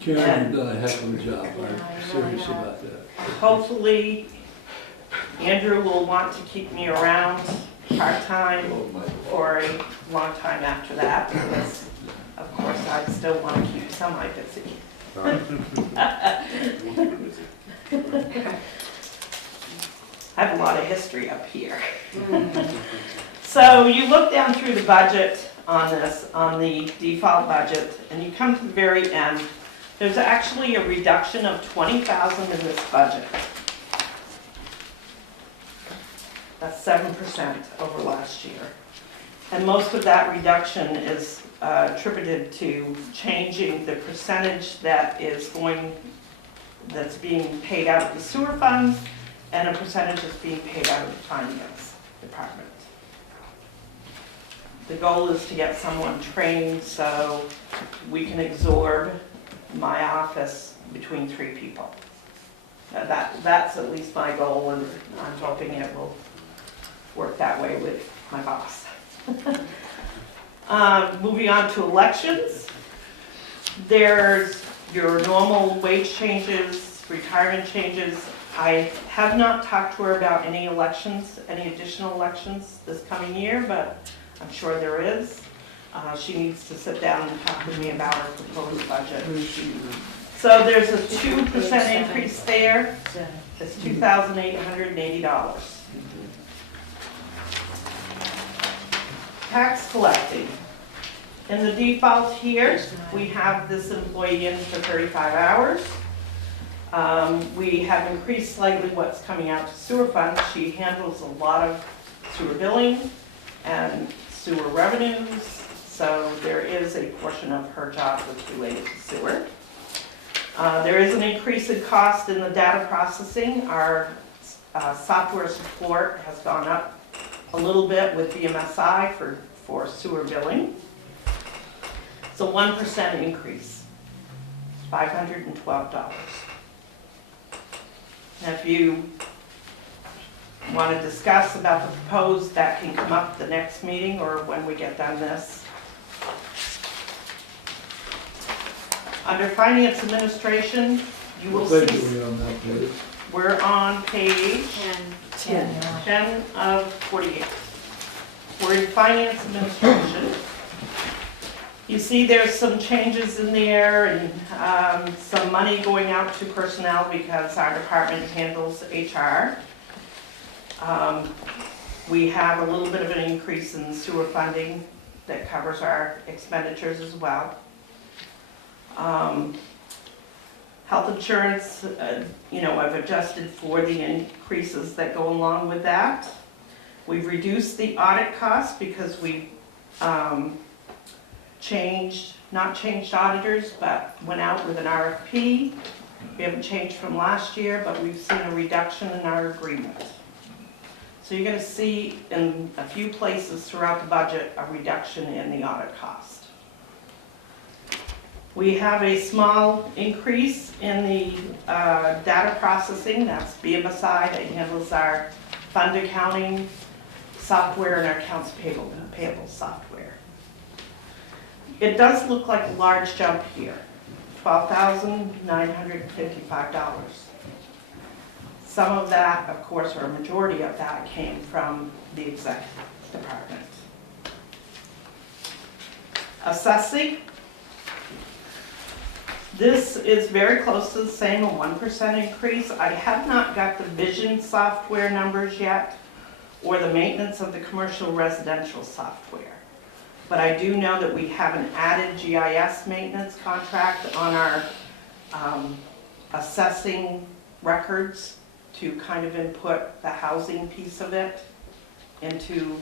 Karen, you've done a heck of a job, I'm serious about that. Hopefully, Andrew will want to keep me around part-time for a long time after that, because of course I still want to keep semi busy. All right. I have a lot of history up here. So you look down through the budget on this, on the default budget, and you come to the very end. There's actually a reduction of $20,000 in this budget. That's 7% over last year. And most of that reduction is attributed to changing the percentage that's being paid out of the sewer funds, and a percentage that's being paid out of the finance department. The goal is to get someone trained so we can absorb my office between 3 people. That's at least my goal, and I'm hoping it will work that way with my boss. Moving on to elections. There's your normal wage changes, retirement changes. I have not talked to her about any elections, any additional elections this coming year, but I'm sure there is. She needs to sit down and talk with me about her proposed budget. So there's a 2% increase there. It's $2,880. Tax collecting. In the default here, we have this employee in for 35 hours. We have increased slightly what's coming out to sewer funds. She handles a lot of sewer billing and sewer revenues, so there is a portion of her job that's related to sewer. There is an increase in cost in the data processing. Our software support has gone up a little bit with BMSI for sewer billing. It's a 1% increase, $512. Now, if you want to discuss about the proposed, that can come up at the next meeting or when we get done this. Under finance administration, you will What page see, are we on that, please? we're on page 10. 10 of 48. We're in finance administration. You see there's some changes in there and some money going out to personnel because our department handles HR. We have a little bit of an increase in sewer funding that covers our expenditures as well. Health insurance, I've adjusted for the increases that go along with that. We've reduced the audit costs because we not changed auditors, but went out with an RFP. We haven't changed from last year, but we've seen a reduction in our agreement. So you're going to see in a few places throughout the budget a reduction in the audit cost. We have a small increase in the data processing. That's BMSI that handles our fund accounting software and our accounts payable software. It does look like a large jump here, $12,955. Some of that, of course, or a majority of that came from the executive department. Assessing. This is very close to the same, a 1% increase. I have not got the vision software numbers yet, or the maintenance of the commercial residential software. But I do know that we have an added GIS maintenance contract on our assessing records to kind of input the housing piece of it into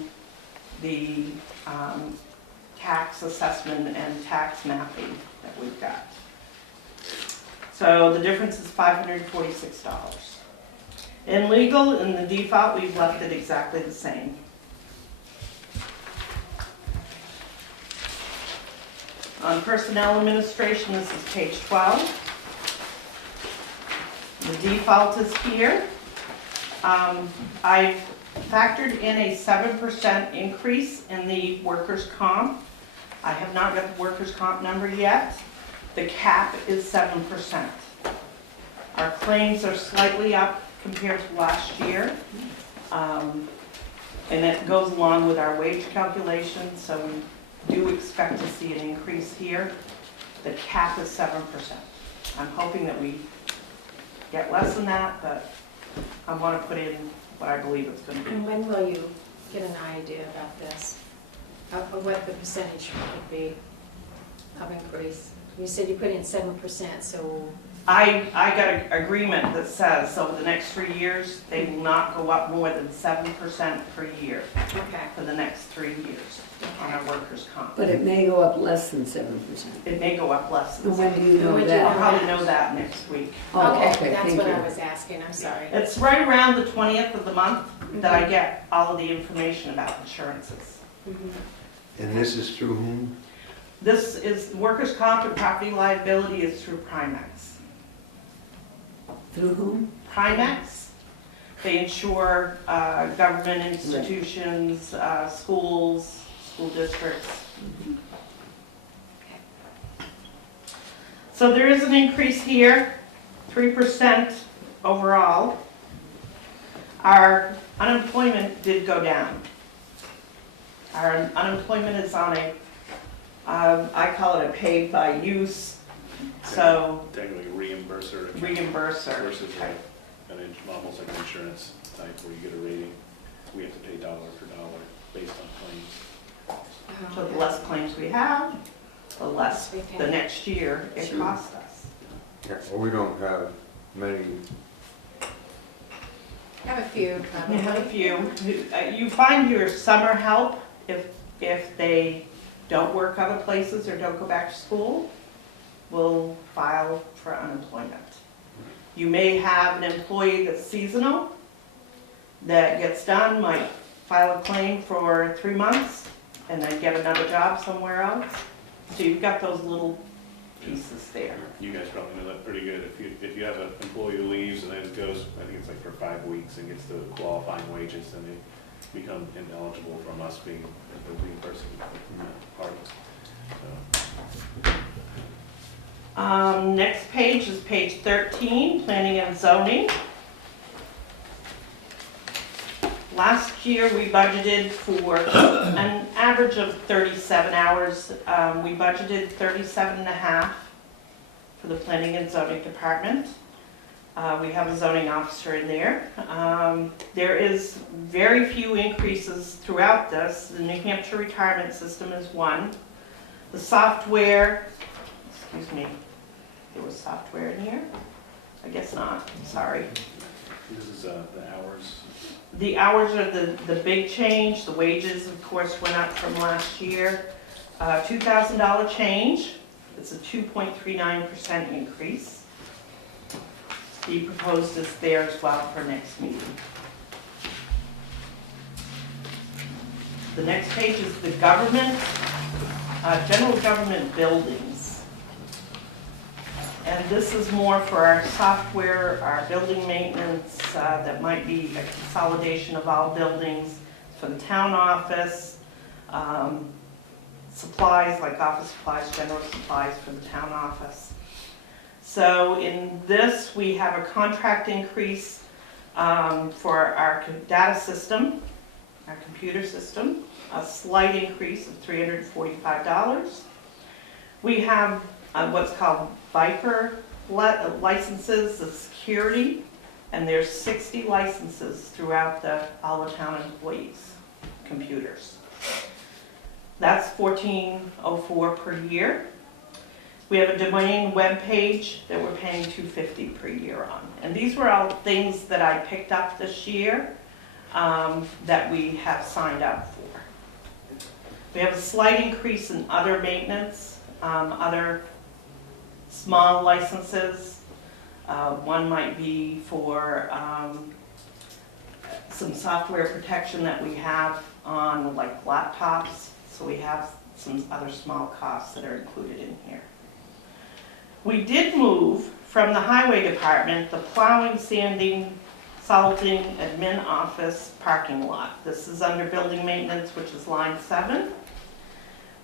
the tax assessment and tax mapping that we've got. So the difference is $546. In legal, in the default, we've left it exactly the same. On personnel administration, this is page 12. The default is here. I've factored in a 7% increase in the workers' comp. I have not got the workers' comp number yet. The cap is 7%. Our claims are slightly up compared to last year. And it goes along with our wage calculation, so we do expect to see an increase here. The cap is 7%. I'm hoping that we get less than that, but I want to put in what I believe it's going to be. And when will you get an idea about this? Of what the percentage would be of increase? You said you put in 7%, so... I got an agreement that says over the next 3 years, they will not go up more than 7% per year Okay. for the next 3 years on our workers' comp. But it may go up less than 7%. It may go up less than And when 7%. do you know When do you that? I'll probably know that next week. Oh, Okay, that's thank what you. I was asking, I'm sorry. It's right around the 20th of the month that I get all of the information about insurances. Mhm. And this is through whom? This is, workers' comp and property liability is through Primex. Through whom? Primex, they insure government institutions, schools, school districts. So there is an increase here, 3% overall. Our unemployment did go down. Our unemployment is on a, I call it a paid by use, so Technically reimburser. reimburser. Versus almost like an insurance type where you get a rating. We have to pay dollar for dollar based on claims. So the less claims we have, the less We pay. the next year it Sure. costs us. Yeah, well, we don't have many, I have a few, We have a probably. few. You find your summer help if they don't work other places or don't go back to school, will file for unemployment. You may have an employee that's seasonal, that gets done, might file a claim for 3 months, and then get another job somewhere else. So you've got those little pieces there. You guys probably know that pretty good. If you have an employee who leaves and then goes, I think it's like for 5 weeks and gets the qualifying wages, then they become ineligible from us being the reimbursing party. So. Next page is page 13, planning and zoning. Last year, we budgeted for an average of 37 hours. We budgeted 37 and a half for the planning and zoning department. We have a zoning officer in there. There is very few increases throughout this. The New Hampshire retirement system is one. The software, excuse me, there was software in here? I guess not, sorry. This is the hours. The hours are the big change. The wages, of course, went up from last year. $2,000 change. It's a 2.39% increase. The proposed is there as well for next meeting. The next page is the government, general government buildings. And this is more for our software, our building maintenance, that might be a consolidation of all buildings for the town office, supplies like office supplies, general supplies for the town office. So in this, we have a contract increase for our data system, our computer system, a slight increase of $345. We have what's called Viper licenses, the security, and there's 60 licenses throughout all the town employees' computers. That's $14.04 per year. We have a domain web page that we're paying $250 per year on. And these were all things that I picked up this year that we have signed up for. We have a slight increase in other maintenance, other small licenses. One might be for some software protection that we have on like laptops. So we have some other small costs that are included in here. We did move from the highway department, the plowing, sanding, salting, admin office parking lot. This is under building maintenance, which is line 7.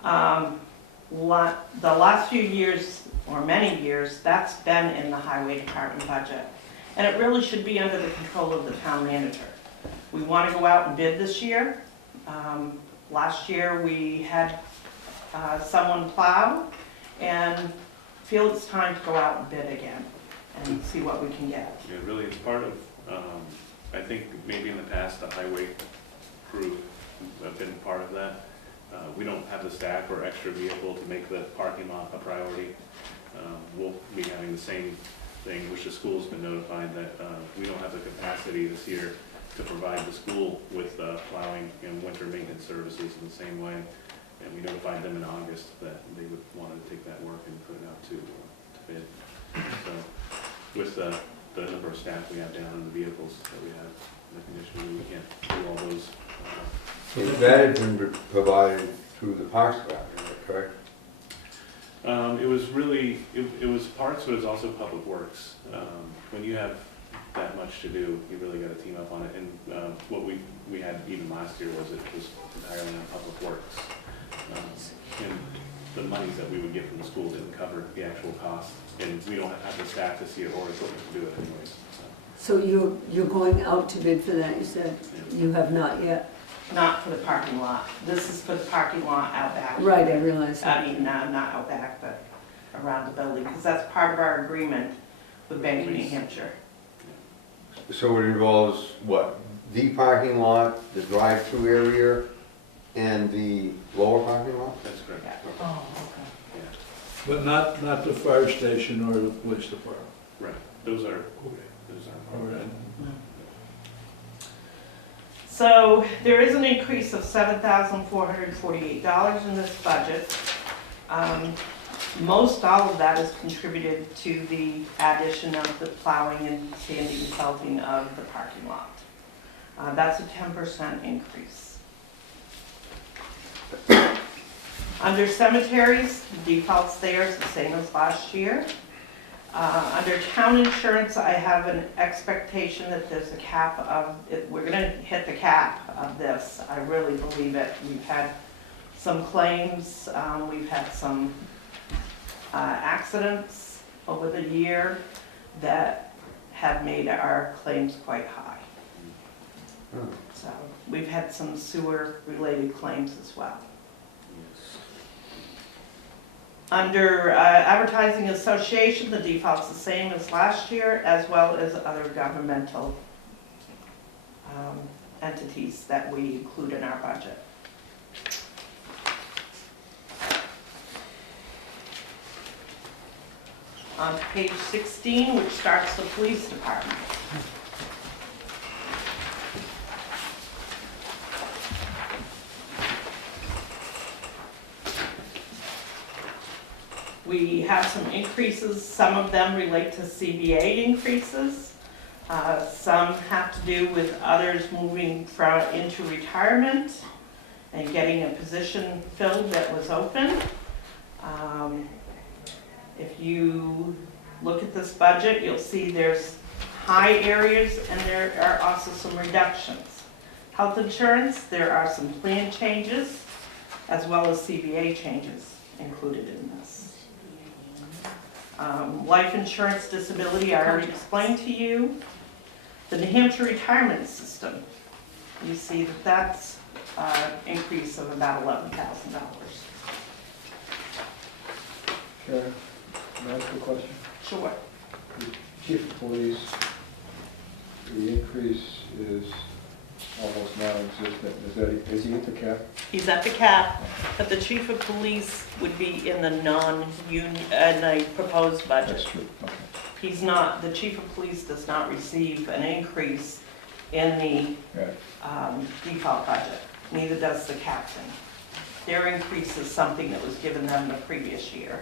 The last few years, or many years, that's been in the highway department budget. And it really should be under the control of the town manager. We want to go out and bid this year. Last year we had someone plow, and feel it's time to go out and bid again and see what we can get. Yeah, really, it's part of, I think maybe in the past, the highway crew have been part of that. We don't have the staff or extra vehicle to make the parking lot a priority. We'll be having the same thing, which the school's been notified that we don't have the capacity this year to provide the school with plowing and winter maintenance services in the same way. And we notified them in August that they would want to take that work and put it out to bid. So with the number of staff we have down and the vehicles that we have, the condition, we can't do all those. So that had been provided through the Parks Department, correct? It was really, it was parts, but it was also public works. When you have that much to do, you really got to team up on it. And what we had even last year was it was entirely on public works. And the monies that we would get from the school didn't cover the actual cost, and we don't have the staff to see it or equipment to do it anyways. So you're going out to bid for that, you said? You have not yet? Not for the parking lot. This is for the parking lot out back. Right, I realize that. I mean, not out back, but around the building, because that's part of our agreement with Bank of New Hampshire. So it involves what? The parking lot, the drive-through area, and the lower parking lot? That's correct. Yeah. Oh, okay. Yeah, But not the fire station or the police department. right. Those are All right. So there is an increase of $7,448 in this budget. Most all of that is contributed to the addition of the plowing and sanding and salting of the parking lot. That's a 10% increase. Under cemeteries, the default's there is the same as last year. Under town insurance, I have an expectation that there's a cap of, we're gonna hit the cap of this. I really believe it. We've had some claims, we've had some accidents over the year that have made our claims quite high. So we've had some sewer-related claims as well. Under advertising association, the default's the same as last year, as well as other governmental entities that we include in our budget. On page 16, which starts the police department. We have some increases, some of them relate to CBA increases. Some have to do with others moving into retirement and getting a position filled that was open. If you look at this budget, you'll see there's high areas and there are also some reductions. Health insurance, there are some plan changes as well as CBA changes included in this. Life insurance disability, I already explained to you. The New Hampshire retirement system, you see that that's an increase of about $11,000. Sure. Can I ask a question? Sure. Chief of Police, the increase is almost non-existent. Is he at the cap? He's at the cap, but the chief of police would be in the non-union, in the proposed budget. That's true, okay. He's not, the chief of police does not receive an increase in the Right. default budget. Neither does the captain. Their increase is something that was given them the previous year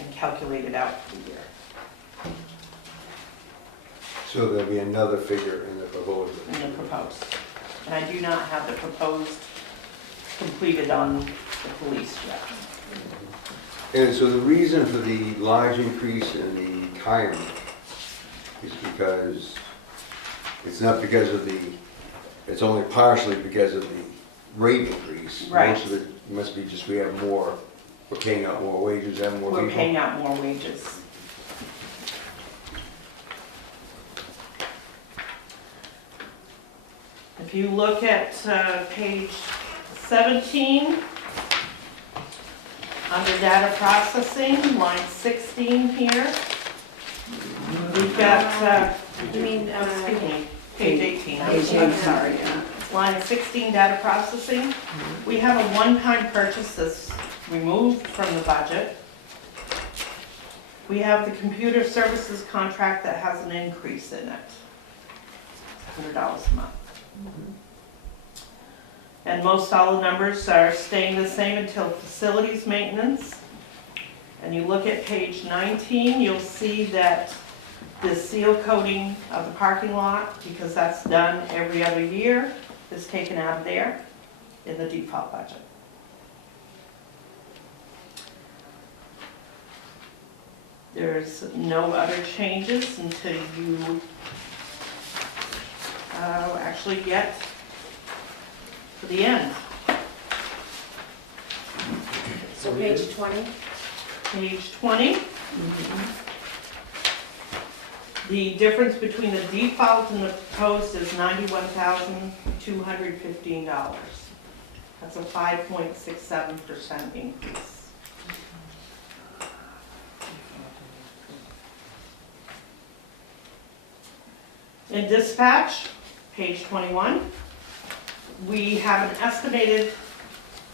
and calculated out for the year. So there'll be another figure in the proposal. In the proposed. And I do not have the proposed completed on the police yet. And so the reason for the large increase in the hiring is because, it's not because of the, it's only partially because of the rate increase. Right. Most of it must be just we have more, we're paying out more wages, have more people. We're paying out more wages. If you look at page 17, under data processing, line 16 here, we've got, You mean, excuse me, page 18, I'm Page so 18, sorry. yeah. Line 16, data processing, we have a one-time purchase that's removed from the budget. We have the computer services contract that has an increase in it, $100 a month. And most all the numbers are staying the same until facilities maintenance. And you look at page 19, you'll see that the seal coating of the parking lot, because that's done every other year, is taken out of there in the default budget. There's no other changes until you actually get to the end. So page 20? Page 20. The difference between the default and the proposed is $91,215. That's a 5.67% increase. In dispatch, page 21, we have an estimated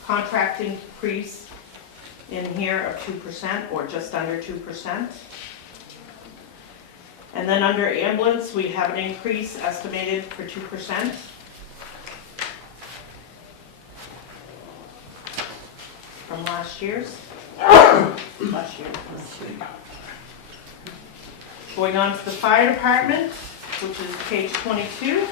contract increase in here of 2% or just under 2%. And then under ambulance, we have an increase estimated for 2%. From last year's. Last year. Going on to the fire department, which is page 22.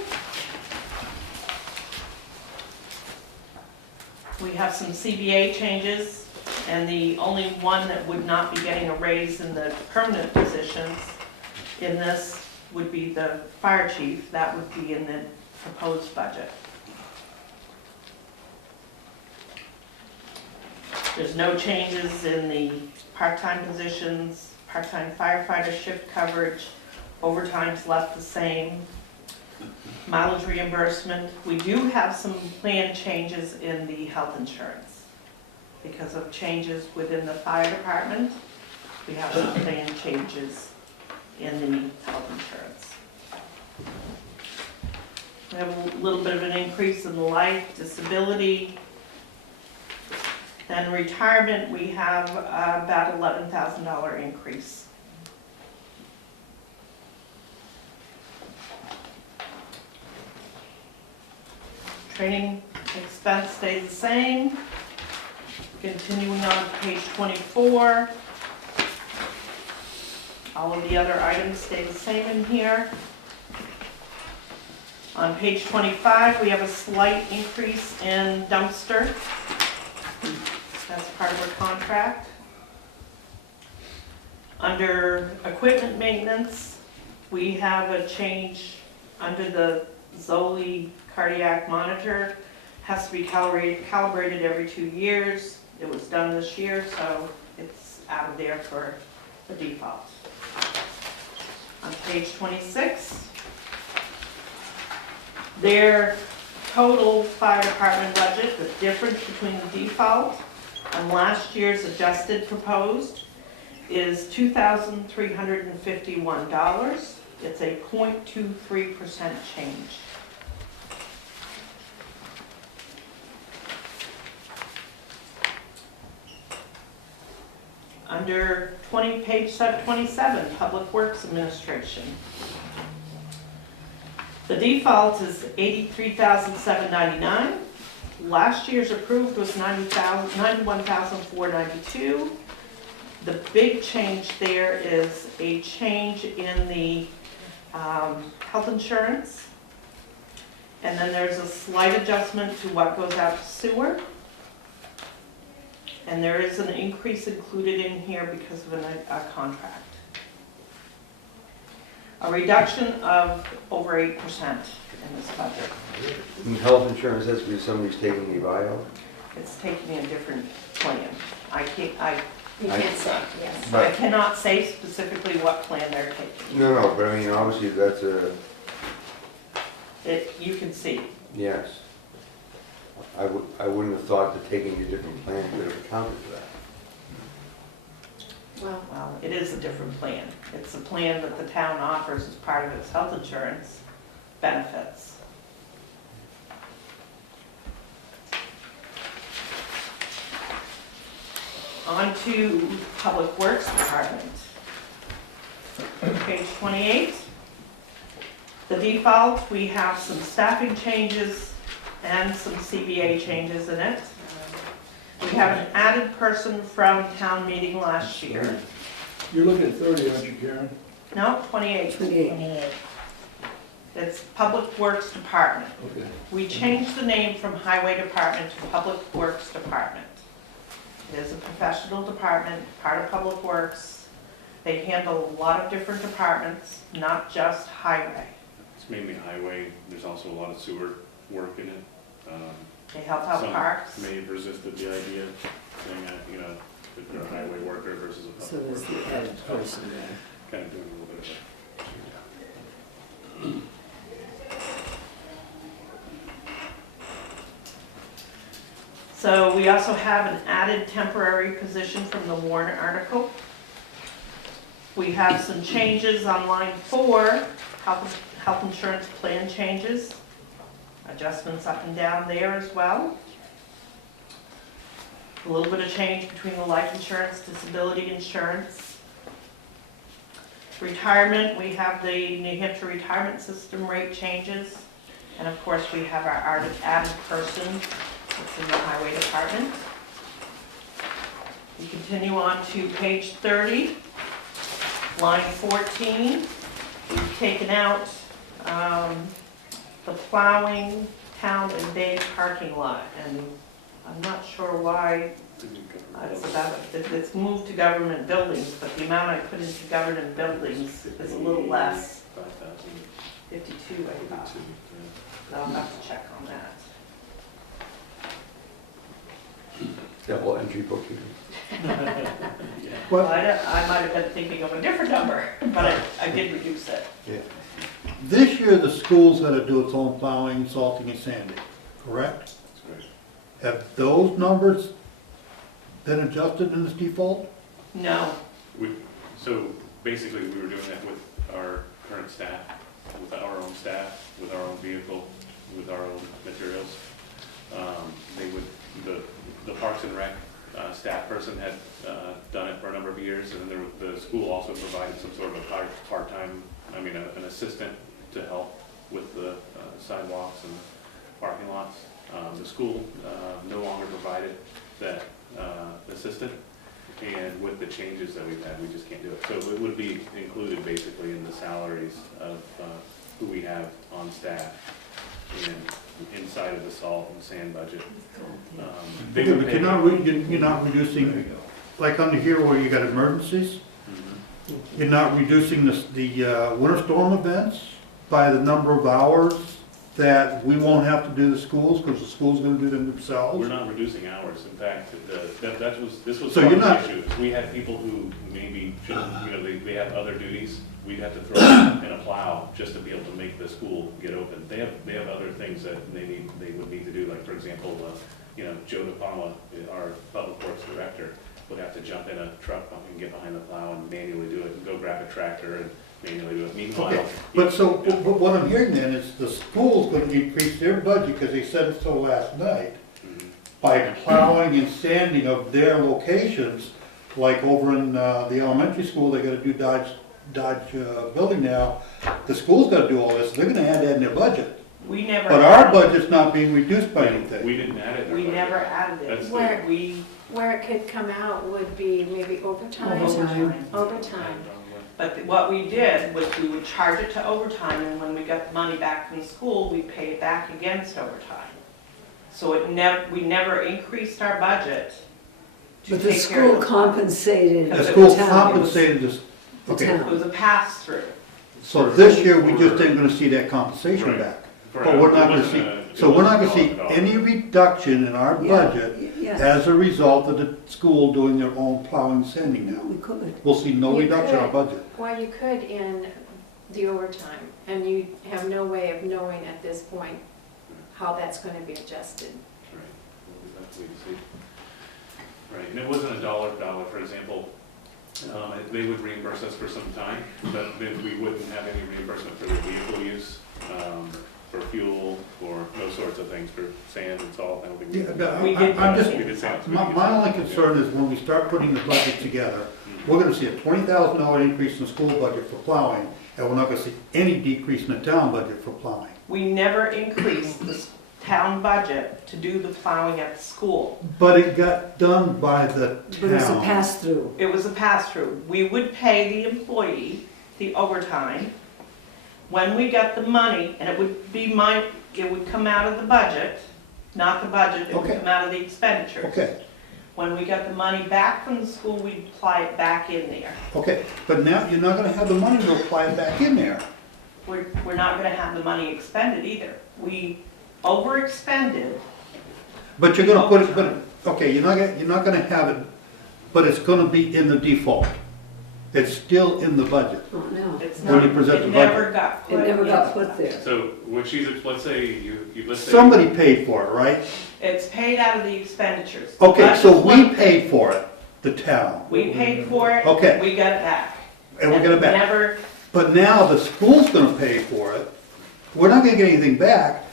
We have some CBA changes, and the only one that would not be getting a raise in the permanent positions in this would be the fire chief. That would be in the proposed budget. There's no changes in the part-time positions, part-time firefighter shift coverage, overtime's left the same. Mileage reimbursement, we do have some plan changes in the health insurance. Because of changes within the fire department, we have some plan changes in the health insurance. We have a little bit of an increase in life, disability. Then retirement, we have about $11,000 increase. Training expense stays the same. Continuing on to page 24. All of the other items stay the same in here. On page 25, we have a slight increase in dumpster. That's part of our contract. Under equipment maintenance, we have a change under the Zoli cardiac monitor. Has to be calibrated every 2 years. It was done this year, so it's out of there for the default. On page 26, their total fire department budget, the difference between the default and last year's adjusted proposed is $2,351. It's a 0.23% change. Under page 27, Public Works Administration. The default is $83,799. Last year's approved was $91,492. The big change there is a change in the health insurance. And then there's a slight adjustment to what goes out to sewer. And there is an increase included in here because of a contract. A reduction of over 8% in this budget. And health insurance, that's because somebody's taking the buyout? It's taking a different plan. I You can't say, yes. But- cannot say specifically what plan they're taking. No, but I mean, obviously that's a, You can see. yes. I wouldn't have thought that taking a different plan could have accounted for that. Well, it is a different plan. It's a plan that the town offers as part of its health insurance benefits. On to Public Works Department. Page 28. The default, we have some staffing changes and some CBA changes in it. We have an added person from town meeting last year. You're looking at 30, aren't you, Karen? No, 28. 28. It's Public Works Department. Okay. We changed the name from Highway Department to Public Works Department. It is a professional department, part of Public Works. They handle a lot of different departments, not just highway. It's mainly highway, there's also a lot of sewer work in it. They help out Some parks. may have resisted the idea, saying that, you know, that they're a highway worker versus a So public there's worker. the added person there. Kind of doing a little bit of a. So we also have an added temporary position from the Warren article. We have some changes on line 4, health insurance plan changes. Adjustments up and down there as well. A little bit of change between the life insurance, disability insurance. Retirement, we have the New Hampshire retirement system rate changes. And of course, we have our added person that's in the highway department. We continue on to page 30, line 14. We've taken out the plowing, town and day parking lot, and I'm not sure why it's moved to government buildings, but the amount I put into government buildings is a little less, 52 I thought. I'll have to check on that. Double entry bookkeeping. Well, I might have been thinking of a different number, but I did reduce it. Yeah. This year, the school's gonna do its own plowing, salting, and sanding, correct? Have those numbers been adjusted in this default? No, So basically, we were doing that with our current staff, with our own staff, with our own vehicle, with our own materials. The Parks and Rec staff person had done it for a number of years, and then the school also provided some sort of a part-time, an assistant to help with the sidewalks and parking lots. The school no longer provided that assistant, and with the changes that we've had, we just can't do it. So it would be included basically in the salaries of who we have on staff and inside of the salt and sand budget. They Okay, would but pay- you're not reducing, like under here where you got emergencies, Mhm. you're not reducing the winter storm events by the number of hours that we won't have to do the schools, because the school's gonna do them themselves? We're not reducing hours. In fact, this was So one you're of not- the issues. We had people who maybe shouldn't, they have other duties. We'd have to throw in a plow just to be able to make the school get open. They have other things that they would need to do, like, for example, Joe DePalma, our public works director, would have to jump in a truck and get behind the plow and manually do it, and go grab a tractor and manually do it. Meanwhile. Okay, but so, but what I'm hearing then is the school's gonna increase their budget, because they said so last night, Mhm. by plowing and sanding of their locations, like over in, the elementary school, they gotta do Dodge building now. The school's gotta do all this, they're gonna add that in their budget. We never. But our budget's not being reduced by anything. We didn't add it. in our We budget. never added That's it. the- Where- We, Where it could come out would be maybe overtime. Overtime. but what we did was we would charge it to overtime, and when we got the money back from the school, we pay it back against overtime. So we never increased our budget to But the take care of school the. compensated The the school town. compensated this, The okay, town. It was a pass-through. so this year, we just ain't gonna see that compensation Right. back. For- But we're not it gonna wasn't see, a- so we're not gonna it see wasn't $12. any reduction in our Yeah, budget yeah, as a result of the school doing their own plowing and sanding now. we could. We'll see no You reduction in our could. budget. Well, you could in the overtime, and you have no way of knowing at this point how that's gonna be adjusted. Right. We'll have to wait and see. Right, and it wasn't a dollar, for example, they would reimburse us for some time, but then we wouldn't have any reimbursement for the vehicle use, for fuel, for those sorts of things, for sand and salt, that would be. Yeah, but We did I'm just, We did sand. my only concern is when we start putting the budget together, we're gonna see a $20,000 increase in the school budget for plowing, and we're not gonna see any decrease in the town budget for plowing. We never increased the town budget to do the plowing at the school. But it got done by the But it's a town. pass-through. It was a pass-through. We would pay the employee the overtime. When we got the money, and it would come out of the budget, not the budget, it would Okay. come out of the expenditures. Okay, When we got the money back from the school, we'd apply it back in there. okay, but now you're not gonna have the money to apply it back in there. We're not gonna have the money expended either. We overexpended. But you're gonna put it, but, okay, you're not gonna have it, but it's gonna be in the default. It's still in the budget. Oh, no. It's When not, you present it the budget. never got It put. never in got the put there. So, when she's, let's say let's say. Somebody paid for it, right? It's paid out of the expenditures. Okay, so Budget's we one thing. paid for it, the town, We paid for it. Okay. We got it back. and we get it back. Never, But now the school's gonna pay for it. We're not gonna get anything back,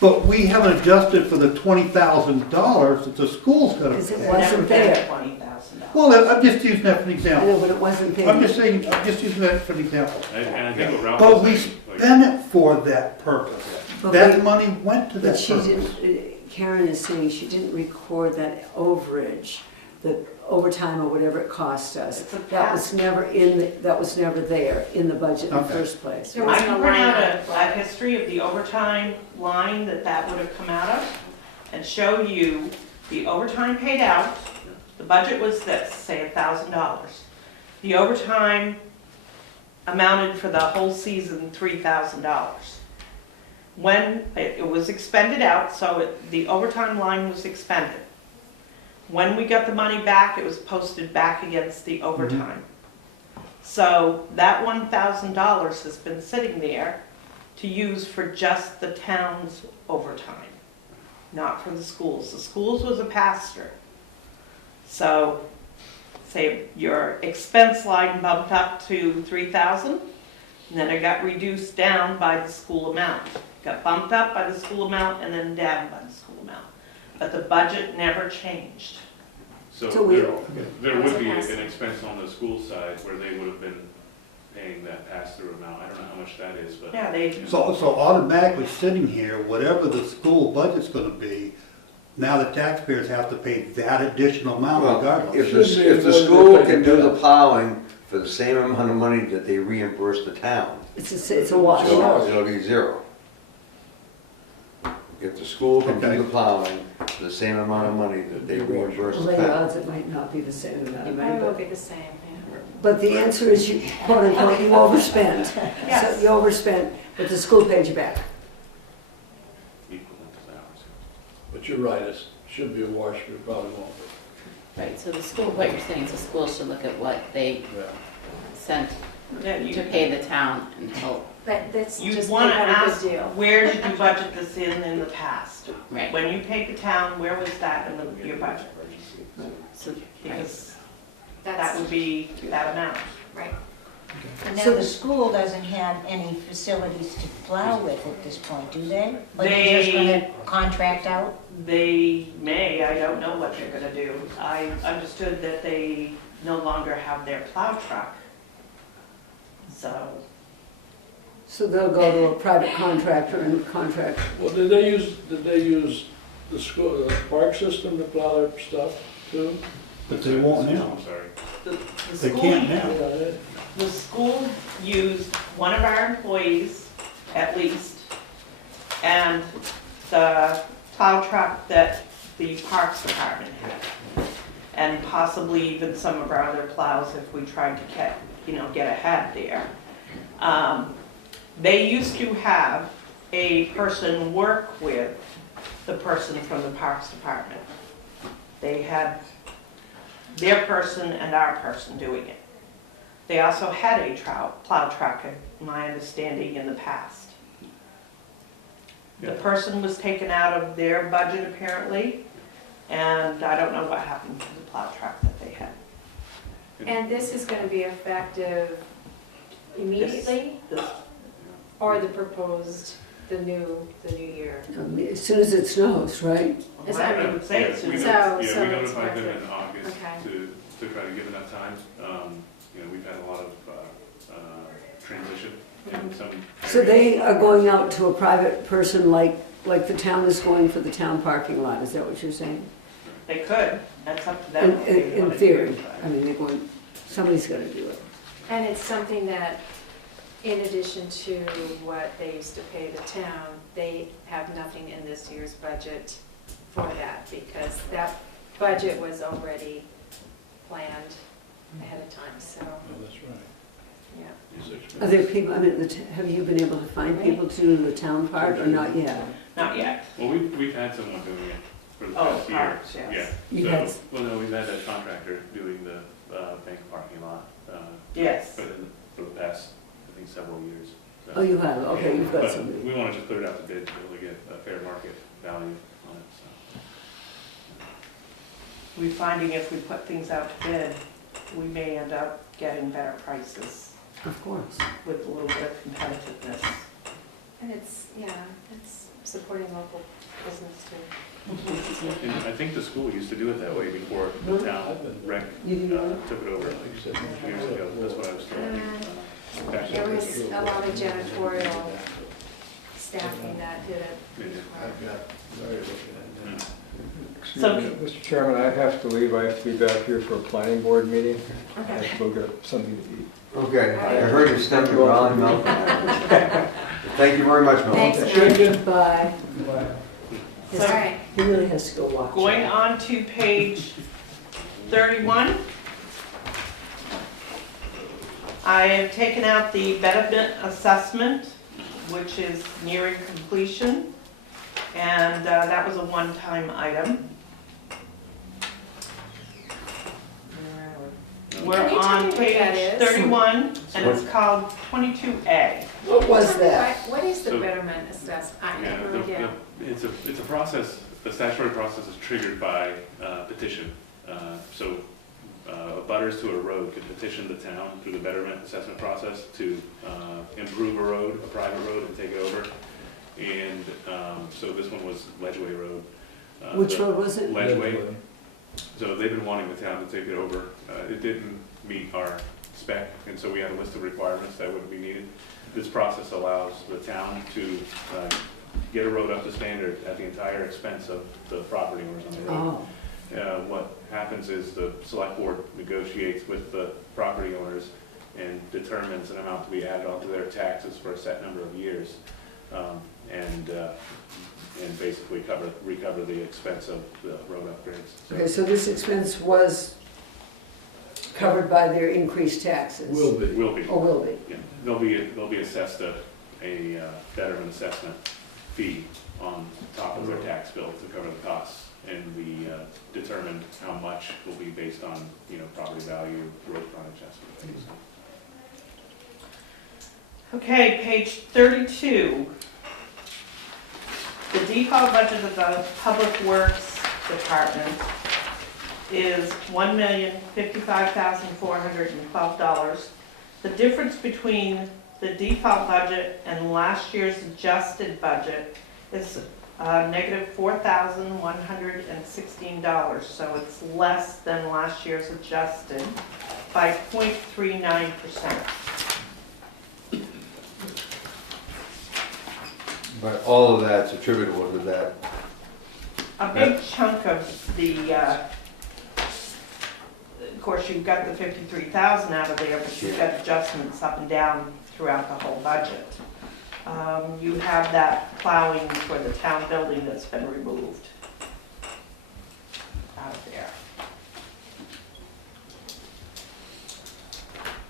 but we haven't adjusted for the $20,000 that the school's gonna Because it pay. wasn't never there. got $20,000. Well, I'm just using that for an I example. know, but it wasn't there. I'm just saying, I'm just using that for an example. And I think what Ralph But was we saying, like, spent it for that purpose. But That we- money went to that But she purpose. didn't, Karen is saying she didn't record that overage, the overtime or whatever it cost us. It's a That was never that was never there in the budget in the Okay. first place. There I wasn't can a print line out item for a it. history of the overtime line that would have come out of and show you the overtime paid out. The budget was this, say $1,000. The overtime amounted for the whole season $3,000. When it was expended out, so the overtime line was expended. When we got the money back, it was posted back against the overtime. So that $1,000 has been sitting there to use for just the town's overtime, not for the schools. The schools was a pass-through. So, say your expense line bumped up to 3,000, and then it got reduced down by the school amount. Got bumped up by the school amount and then down by the school amount. But the budget never changed. So So we- there would be That's a an expense on the school side where they would have been paying that pass-through amount. I don't know how much that is, but. Yeah, they, So automatically sitting here, whatever the school budget's gonna be, now the taxpayers have to pay that additional amount Well, regardless. if the school can do the plowing for the same amount of money that they reimburse the town, It's a wash. so it'll be zero. If the school can do Okay. the plowing for the same amount of money that they reimburse the Lay town. odds it might not be the same amount It of probably money, will but, be the same, yeah. but the answer is you, quote unquote, you overspent. So Yes. you overspent, but the school paid you back. Equivalent to ours. But you're right, it should be a wash, but it probably won't be. Right, so the school, what you're saying is the school should look at what they Yeah. sent yeah, you, to pay the town, and But that's You just wanna not a ask, good deal. where did you budget this in the past? Right. When you paid the town, where was that in your budget? So Because that that's, would be that amount. right. And now So the the- school doesn't have any facilities to plow with at this point, do they? Or they're just gonna contract out? They may, I don't know what they're gonna do. I understood that they no longer have their plow truck. So they'll go to a private contractor and contract. Well, did they use the school, the park system to plow their stuff too? But they won't now. I'm sorry. the They school, can't now. the school used one of our employees at least, and the plow truck that the Parks Department had. And possibly even some of our other plows if we tried to get ahead there. They used to have a person work with the person from the Parks Department. They had their person and our person doing it. They also had a plow truck, my understanding, in the past. The person was taken out of their budget apparently, and I don't know what happened to the plow truck that they had. And this is gonna be effective immediately, This- or the proposed, the new year? As soon as it snows, right? Is that- I would say it's We So- not- so we it's notified them effective. in August Okay. to try to give enough time. We've had a lot of transition and some. So they are going out to a private person like the town is going for the town parking lot, is that what you're saying? They could, that's up to them. In, what they in wanna do, theory, but- I mean, they're going, somebody's gonna do it. And it's something that, in addition to what they used to pay the town, they have nothing in this year's budget for that, because that budget was already planned ahead of time, so, Oh, that's right. yeah. It's Are expensive. there people, I mean, have you been able to find people to do the town part or not yet? Not yet. Well, we've had someone doing it for the Oh, past year. Parks, yes. Yeah. You So- had- Well, no, we've had a contractor doing the bank parking lot Yes. for the past, I think, several years. So- Oh, you have, okay, you've got But somebody. we want to just put it out to bid to really get a fair market value on it, so. We're finding if we put things out to bid, we may end up getting better prices Of course. with a little bit of competitiveness. And it's, yeah, it's supporting local business too. And I think the school used to do it that way before the town rec You do that? took it over like years ago. That's what I was told. Back There then. was a lot of janitorial staffing that did it. Yeah. I've got Larry looking at that. Excuse So- me, Mr. Chairman, I have to leave. I have to be back here for a planning board meeting. I Okay. have to go get something to eat. Okay, I heard you stemmed your Ron milk. Thank you very much, Mel. Thanks, Chicken. Bye. All right. He really has to go watch. Going it. on to page 31. I have taken out the betterment assessment, which is nearing completion, and that was a one-time item. We're Can you tell on me what that page is? 31, and it's called 22A. What was that? What is the So- betterment assessment? I Yeah, have no idea. it's a process, the statutory process is triggered by petition. So abutters to a road can petition the town through the betterment assessment process to improve a road, a private road, and take it over. And so this one was Ledgeway Road. Which the road was it? Ledgeway. So they've been wanting the town to take it over. It didn't meet our spec, and so we had a list of requirements that would be needed. This process allows the town to get a road up to standard at the entire expense of the property owners on the road. Oh, What happens is the select board negotiates with the property owners and determines an amount to be added onto their taxes for a set number of years. And basically recover the expense of the road upgrades. okay, so this expense was covered by their increased taxes? Will be. Will be. Or will be? Yeah, they'll be assessed a betterment assessment fee on top of their tax bill to cover the costs. And we determined how much will be based on, property value, road frontage estimate. Okay, page 32. The default budget of the Public Works Department is $1,055,412. The difference between the default budget and last year's adjusted budget is negative $4,116, so it's less than last year's adjusted by 0.39%. But all of that's attributable to that. A big chunk of the, of course, you've got the 53,000 out of there, but you've got adjustments up and down throughout the whole budget. You have that plowing for the town building that's been removed out of there.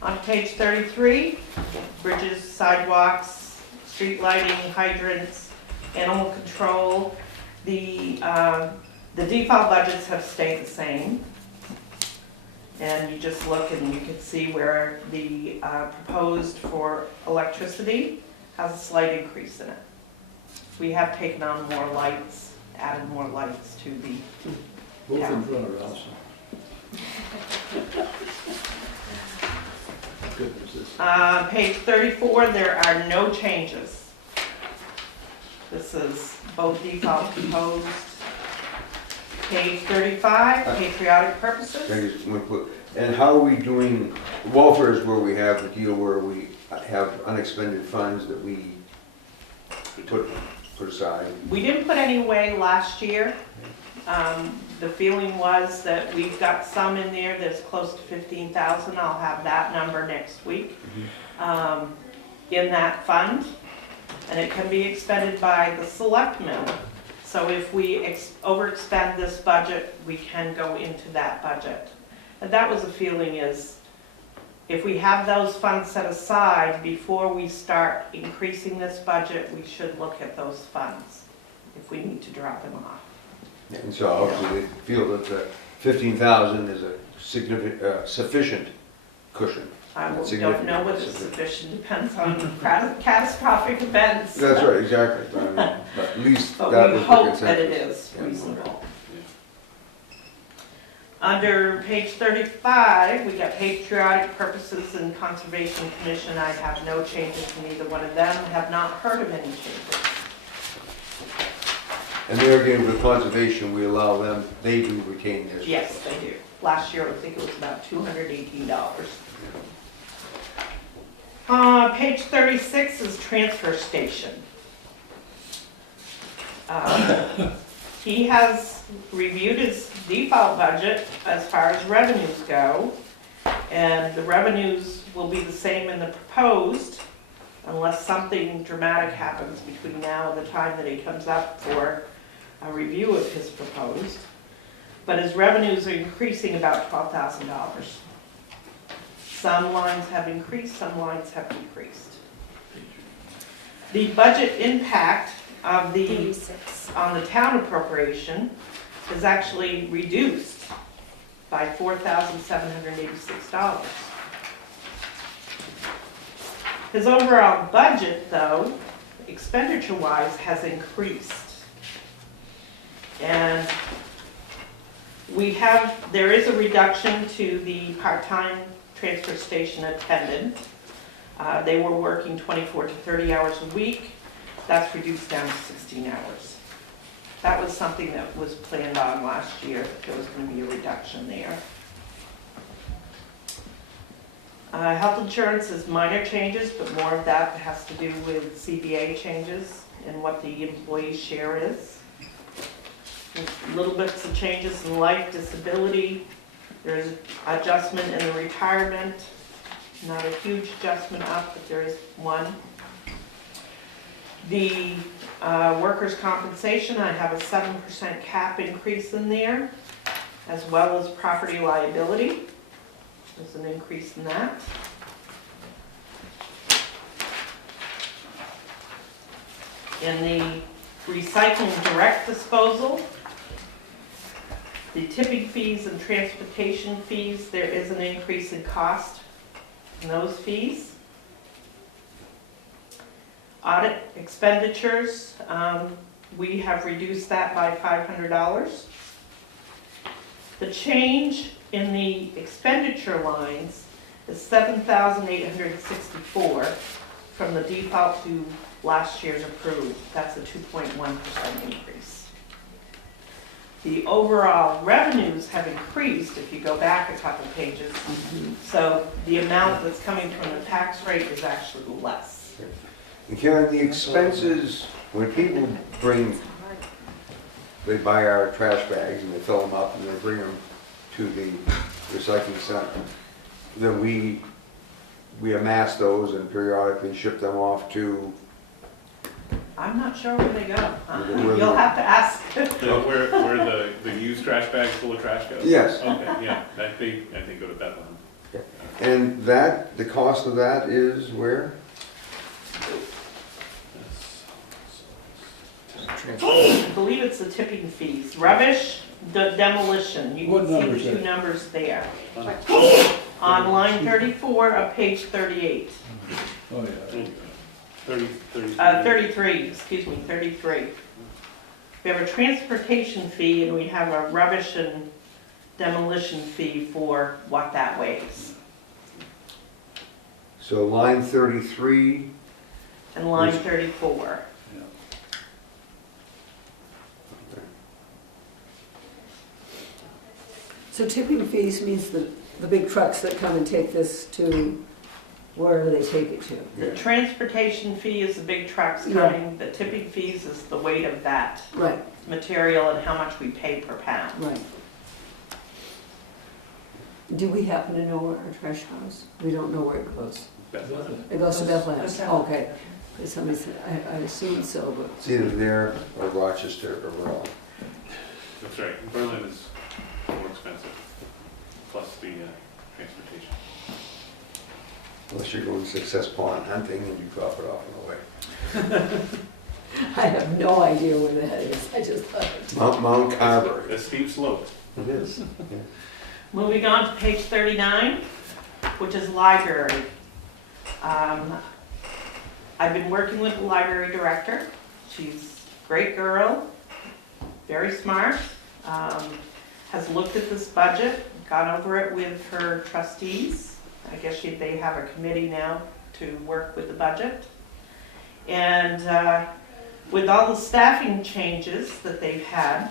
On page 33, bridges, sidewalks, street lighting, hydrants, animal control. The default budgets have stayed the same. And you just look and you can see where the proposed for electricity has a slight increase in it. We have taken on more lights, added more lights to the Both in front of us. Goodness, this. Page 34, there are no changes. This is both default proposed. Page 35, patriotic purposes. I just want to put- And how are we doing, welfare is where we have the deal where we have unexpended funds that we put aside. We didn't put any away last year. The feeling was that we've got some in there that's close to 15,000. I'll have that number next week in that fund. And it can be expended by the selectmen. So if we overexpend this budget, we can go into that budget. And that was the feeling is, if we have those funds set aside before we start increasing this budget, we should look at those funds if we need to drop them off. And so obviously they feel that the 15,000 is a significant, sufficient cushion. I don't Significant. know whether it's sufficient, depends on catastrophic events. That's right, exactly. But I mean, but at least But that we was the hope that it consensus. is Yeah. reasonable. Under page 35, we got patriotic purposes and conservation commission. I have no changes in either one of them. I have not heard of any changes. And there again, with conservation, we allow them, they do retain this. Yes, they do. Last year, I think it was about $218. Page 36 is transfer station. He has reviewed his default budget as far as revenues go, and the revenues will be the same in the proposed, unless something dramatic happens between now and the time that he comes up for a review of his proposed. But his revenues are increasing about $12,000. Some lines have increased, some lines have decreased. The budget impact of on the town appropriation is actually reduced by $4,786. His overall budget, though, expenditure-wise, has increased. And there is a reduction to the part-time transfer station attendant. They were working 24 to 30 hours a week. That's reduced down to 16 hours. That was something that was planned on last year, that there was going to be a reduction there. Health insurance is minor changes, but more of that has to do with CBA changes and what the employee's share is. Little bits of changes in life, disability. There's adjustment in the retirement. Not a huge adjustment up, but there is one. The workers' compensation, I have a 7% cap increase in there, as well as property liability. There's an increase in that. In the recycling direct disposal, the tipping fees and transportation fees, there is an increase in cost in those fees. Audit expenditures, we have reduced that by $500. The change in the expenditure lines is $7,864 from the default to last year's approved. That's a 2.1% increase. The overall revenues have increased if you go back a couple pages. So the amount that's coming from the tax rate is actually less. And Karen, the expenses, when people they buy our trash bags and they fill them up and they bring them to the recycling center, then we amass those and periodically ship them off to. I'm not sure where they go. Where You'll have to ask. Where the used trash bags full of trash go? Yes. Okay, yeah, I think go to Bethlehem. And that, the cost of that is where? I believe it's the tipping fees. Rubbish, the demolition. You What can see number the is two that? numbers there. On line 34 of page 38. Oh, yeah. 33, excuse me, 33. We have a transportation fee and we have a rubbish and demolition fee for what that weighs. So line 33, And line 34. So tipping fees means the big trucks that come and take this to wherever they take it to. The transportation fee is the big trucks Yeah. coming. The tipping fees is the weight of that Right, material and how much we pay per pound. right. Do we happen to know where our trash goes? We don't know where it goes. Bethlehem. It goes to Bethlehem? Bethlehem. Okay. Because somebody said, I assumed so, but. it's either there or Rochester or Royal. That's right, Berlin is more expensive, plus the transportation. Unless you're going to Success Pond hunting and you drop it off on the way. I have no idea where that is. I just thought it. Mount Carver. A steep slope. It is. Moving on to page 39, which is library. I've been working with the library director. She's a great girl, very smart, has looked at this budget, gone over it with her trustees. I guess they have a committee now to work with the budget. And with all the staffing changes that they've had,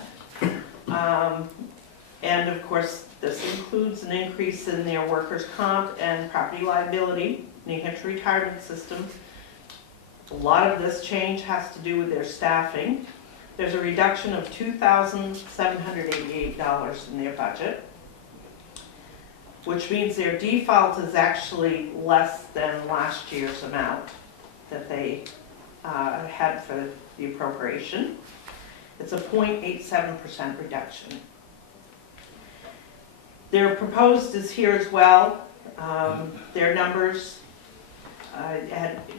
and of course, this includes an increase in their workers' comp and property liability, New Hampshire retirement system. A lot of this change has to do with their staffing. There's a reduction of $2,788 in their budget, which means their default is actually less than last year's amount that they had for the appropriation. It's a 0.87% reduction. Their proposed is here as well. Their numbers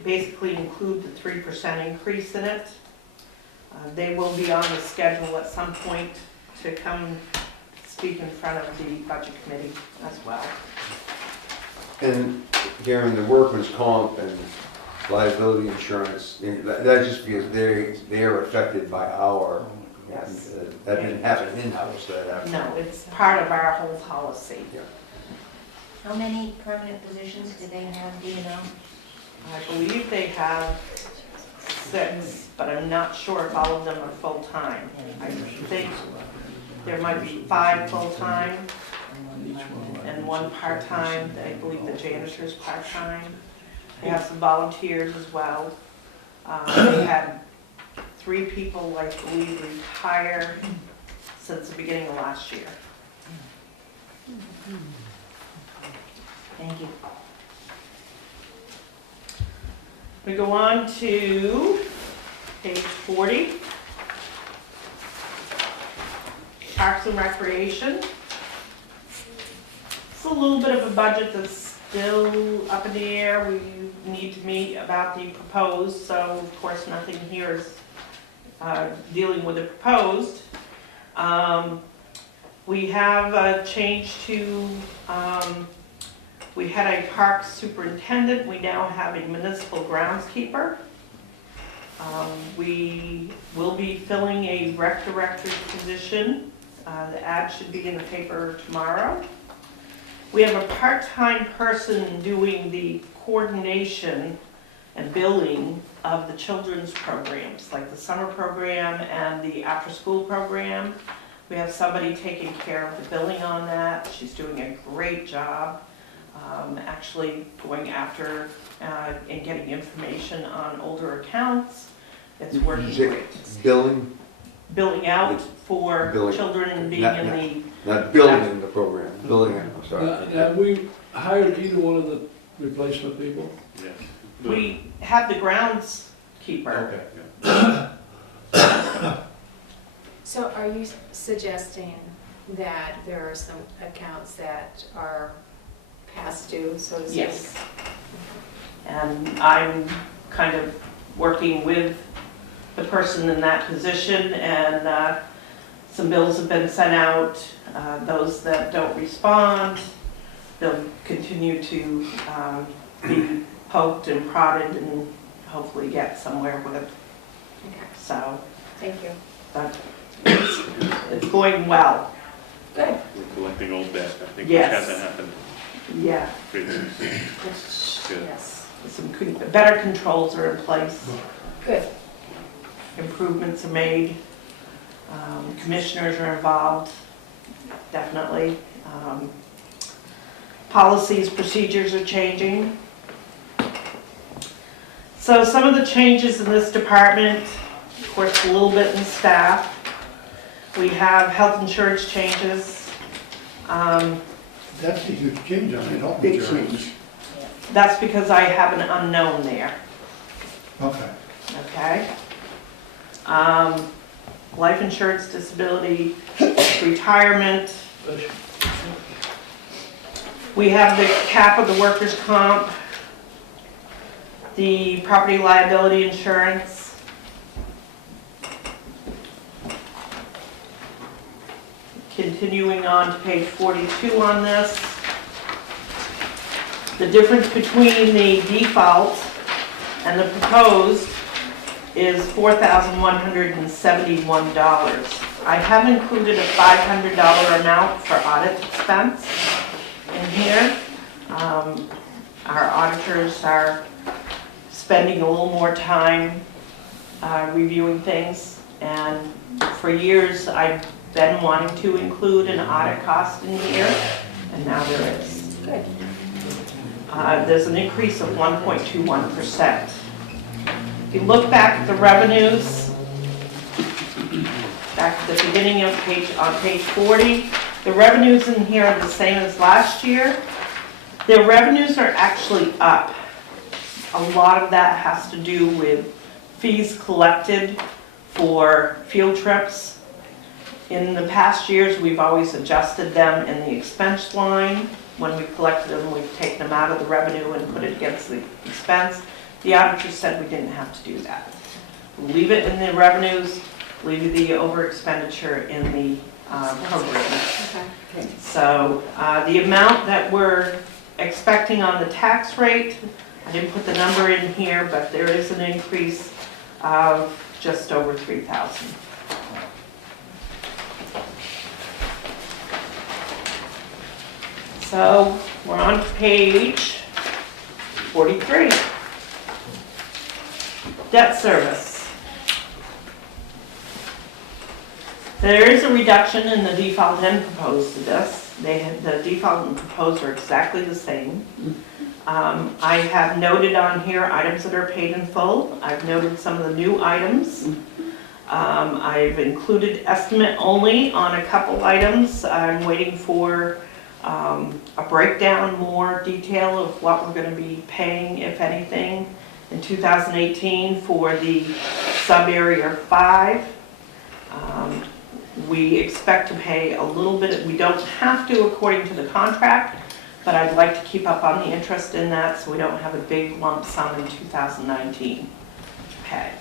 basically include the 3% increase in it. They will be on the schedule at some point to come speak in front of the budget committee as well. And Karen, the workman's comp and liability insurance, that's just because they are affected by our, Yes. that didn't happen in-house, that happened. No, it's part of our whole policy. How many permanent positions do they have, do you know? I believe they have 6, but I'm not sure if all of them are full-time. I think there might be 5 full-time and 1 part-time. I believe the janitor's part-time. They have some volunteers as well. They had 3 people, I believe, retire since the beginning of last year. Thank you. We go on to page 40. Parks and Recreation. It's a little bit of a budget that's still up in the air. We need to meet about the proposed, so of course nothing here is dealing with the proposed. We have a change to, we had a park superintendent, we now have a municipal groundskeeper. We will be filling a rec director position. The ad should be in the paper tomorrow. We have a part-time person doing the coordination and billing of the children's programs, like the summer program and the after-school program. We have somebody taking care of the billing on that. She's doing a great job, actually going after and getting information on older accounts. It's working great. Billing out for Billing. children being Not- in the, Not building the program, building it, I'm sorry. Have we hired either one of the replacement people? Yes. we have the groundskeeper. So are you suggesting that there are some accounts that are past due, so to speak? Yes. And I'm kind of working with the person in that position, and some bills have been sent out. Those that don't respond, they'll continue to be poked and prodded and hopefully get somewhere with it. Okay, So, thank you. but it's going well. Good. We're collecting old debt, I think, which Yes. hasn't happened Yeah. previously. Good. Yes, Some better controls are in place. good. Improvements are made. Commissioners are involved, definitely. Policies, procedures are changing. So some of the changes in this department, of course, a little bit in staff. We have health insurance changes. That's a huge change on it, health Big insurance. change. That's because I have an unknown there, Okay. okay? Life insurance, disability, retirement. We have the cap of the workers' comp, the property liability insurance. Continuing on to page 42 on this. The difference between the default and the proposed is $4,171. I have included a $500 amount for audit expense in here. Our auditors are spending a little more time reviewing things, and for years I've been wanting to include an audit cost in here, and now there is. Good. There's an increase of 1.21%. If you look back at the revenues, back at the beginning of on page 40, the revenues in here are the same as last year. Their revenues are actually up. A lot of that has to do with fees collected for field trips. In the past years, we've always adjusted them in the expense line. When we collected them, we've taken them out of the revenue and put it against the expense. The auditor said we didn't have to do that. Leave it in the revenues, leave the over expenditure in the program. Okay. So the amount that we're expecting on the tax rate, I didn't put the number in here, but there is an increase of just over 3,000. So we're on page 43. Debt service. There is a reduction in the default and proposed to this. The default and proposed are exactly the same. I have noted on here items that are paid in full. I've noted some of the new items. I've included estimate only on a couple items. I'm waiting for a breakdown, more detail of what we're going to be paying, if anything, in 2018 for the sub-area 5. We expect to pay a little bit. We don't have to according to the contract, but I'd like to keep up on the interest in that so we don't have a big lump sum in 2019. Okay,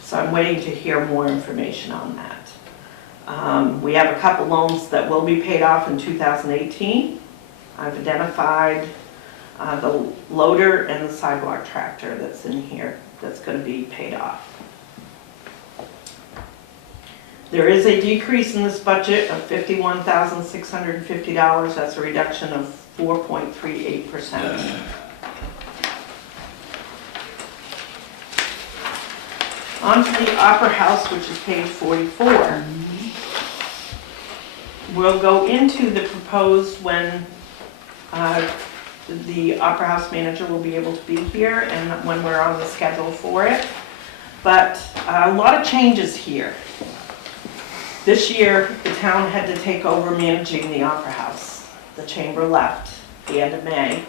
so I'm waiting to hear more information on that. We have a couple loans that will be paid off in 2018. I've identified the loader and the sidewalk tractor that's in here that's going to be paid off. There is a decrease in this budget of $51,650. That's a reduction of 4.38%. On to the Opera House, which is page 44. We'll go into the proposed when the Opera House manager will be able to be here and when we're on the schedule for it. But a lot of changes here. This year, the town had to take over managing the Opera House. The chamber left at the end of May.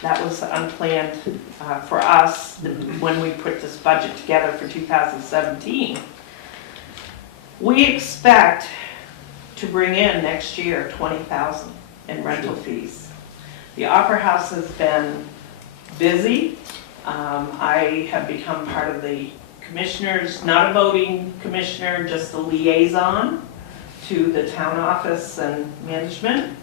That was unplanned for us when we put this budget together for 2017. We expect to bring in next year $20,000 in rental fees. The Opera House has been busy. I have become part of the commissioners, not a voting commissioner, just a liaison to the town office and management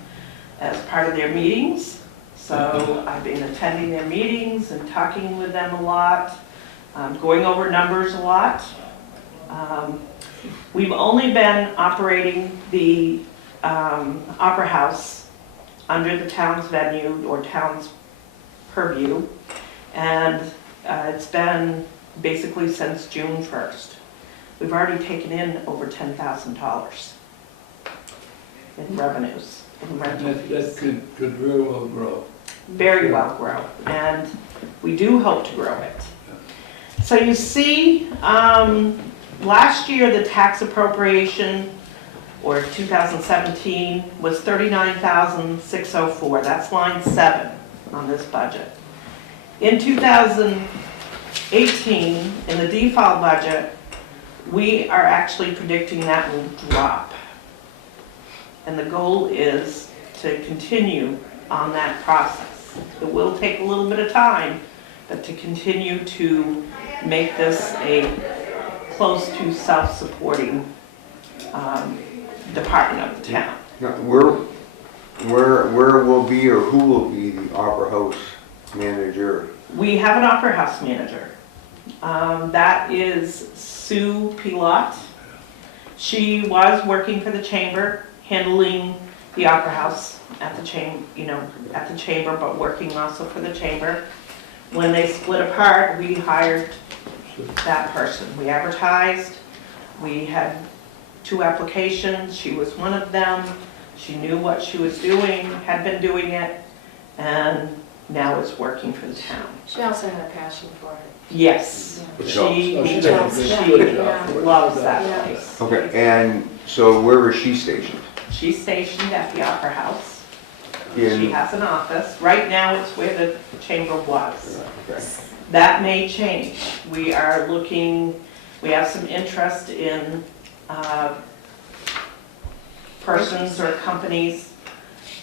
as part of their meetings. So I've been attending their meetings and talking with them a lot, going over numbers a lot. We've only been operating the Opera House under the town's venue or town's purview, and it's been basically since June 1st. We've already taken in over $10,000 in revenues, in rental That fees. could very well grow. Very well grow, and we do hope to grow it. So you see, last year the tax appropriation, or 2017, was $39,604. That's line 7 on this budget. In 2018, in the default budget, we are actually predicting that will drop. And the goal is to continue on that process. It will take a little bit of time, but to continue to make this a close to self-supporting department of the town. Now, where will be or who will be the Opera House manager? We have an Opera House manager. That is Sue Pilot. She was working for the chamber, handling the Opera House at the chamber, but working also for the chamber. When they split apart, we hired that person. We advertised. We had 2 applications. She was one of them. She knew what she was doing, had been doing it, and now is working for the town. She also had a passion for it. Yes, Which she Oh, she did a good job for it. loves Yeah. that place. Okay, and so where is she stationed? She's stationed at the Opera House. She In, has an office. Right now, it's where the chamber was. okay. That may change. We are looking, we have some interest in persons or companies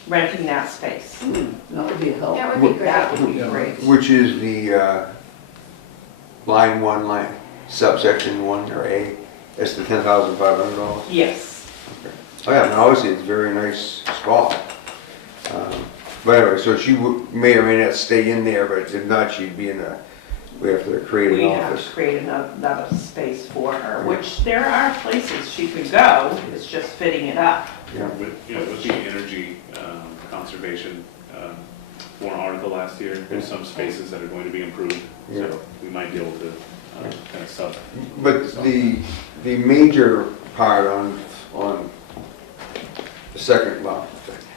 renting that space. That would be a help. That would be That great. would be great. Which is the line 1, subsection 1 or A? That's the $10,500? Yes. Oh yeah, and obviously it's a very nice spot. But anyway, so she may or may not stay in there, but if not, she'd be in we have to create We an have office. to create another space for her, which there are places she could go. It's just fitting it up. Yeah. With the energy conservation warrant article last year, there's some spaces that are going to be improved, Yeah. so we might be able to kind of sub. But the major part on the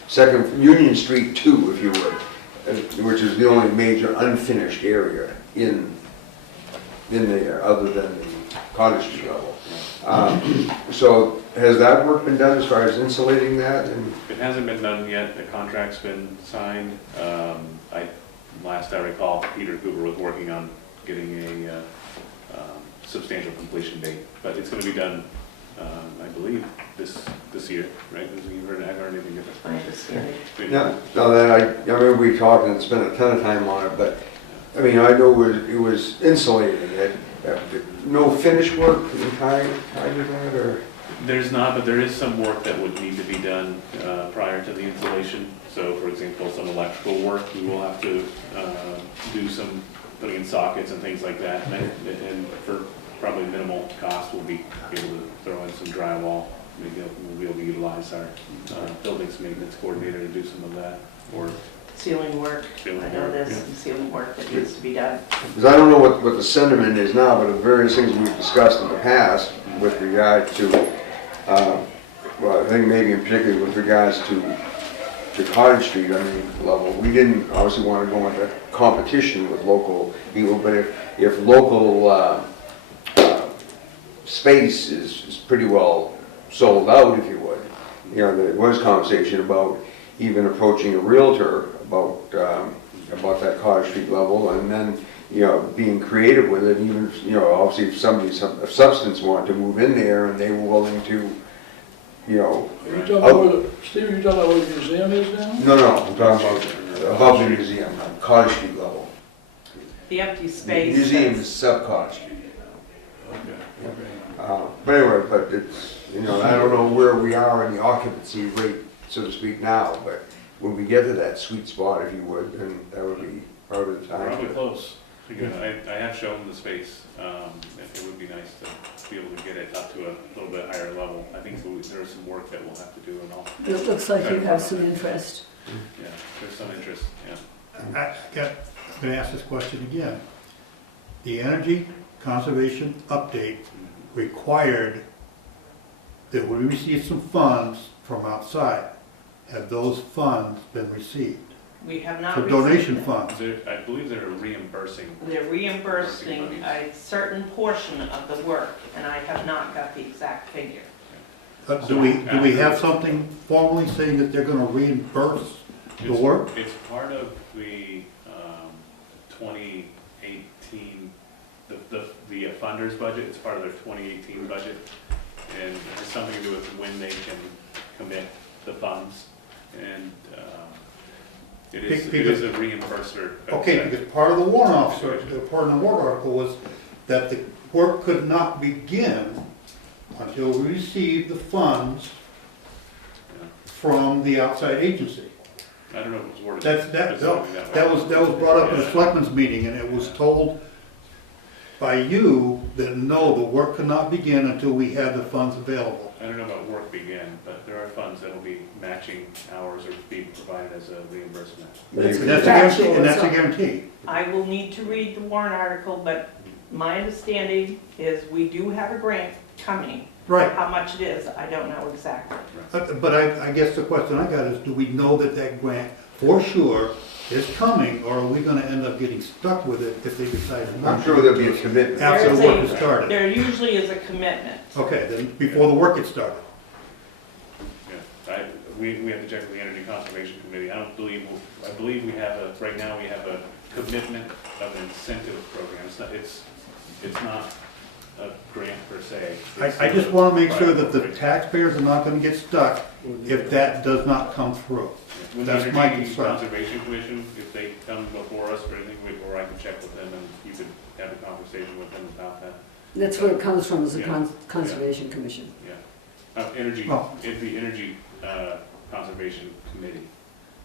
second Union Street 2, if you would, which is the only major unfinished area in there, other than the Cottage Street level. So has that work been done as far as insulating that? And It hasn't been done yet, the contract's been signed. Last I recall, Peter Cooper was working on getting a substantial completion date, but it's gonna be done, I believe, this year, right? I heard anything different. I understand. now that I remember we talked and spent a ton of time on it, but I mean, I know it was insulated. No finish work tied to that, or? There's not, but there is some work that would need to be done prior to the installation. So for example, some electrical work, we will have to do some putting in sockets and things like that. And for probably minimal cost, we'll be able to throw in some drywall. Maybe we'll be able to utilize our buildings maintenance coordinator to do some of that, or Ceiling work, Ceiling I know work, there's yeah. some ceiling work that needs to be done. Because I don't know what the sentiment is now, but the various things we've discussed in the past with regard to, well, I think maybe in particular with regards to Cottage Street, I mean, level, we didn't obviously want to go into competition with local people, but if local space is pretty well sold out, if you would, you know, there was conversation about even approaching a realtor about that Cottage Street level, and then, you know, being creative with it, even, you know, obviously if somebody of substance wanted to move in there and they were willing to, you know. Are you talking about where the, Steve, are you talking about where the museum is now? No, I'm talking about above the museum, Cottage Street level. The empty The space. museum is sub-Cottage Street. But anyway, but it's, you know, I don't know where we are in the occupancy rate, so to speak, now, but when we get to that sweet spot, if you would, then that would be part of the time. probably close. Again, I have shown the space. It would be nice to be able to get it up to a little bit higher level. I think there's some work that we'll have to do and all. It looks like you have some interest. Yeah, there's some interest, yeah. I'm gonna ask this question again. The energy conservation update required that we receive some funds from outside. Have those funds been received? We have not For received donation them. funds? I believe they're reimbursing. They're reimbursing a certain portion of the work, and I have not got the exact figure. Do we have something formally saying that they're gonna reimburse the work? It's part of the 2018, the funders budget. It's part of their 2018 budget, and it has something to do with when they can commit the funds, and it is a reimburser. Okay, because part of the warrant officer, part of the warrant article was that the work could not begin until we received the funds from the outside agency. I don't know if it was worded. That specifically was brought up in a selectmen's meeting, and it was told by you that no, the work could not begin until we had the funds available. I don't know about work begin, but there are funds that will be matching hours or being provided as a reimbursement. And that's a guarantee. I will need to read the warrant article, but my understanding is we do have a grant coming. Right. How much it is, I don't know exactly. But I guess the question I got is, do we know that that grant for sure is coming, or are we gonna end up getting stuck with it if they decide not to? I'm sure there'll be a commitment. After the There's work is started. There usually is a commitment. Okay, then before the work gets started. Yeah, we have to check with the Energy Conservation Committee. I believe we have right now we have a commitment of an incentive program. It's not a grant per se. I just wanna make sure that the taxpayers are not gonna get stuck if that does not come through. When the That's my Energy concern. Conservation Commission, if they come before us for anything, or I can check with them and you could have a conversation with them about that. That's where it comes from, is the Yeah. Conservation Commission. Yeah. The Energy Conservation Committee,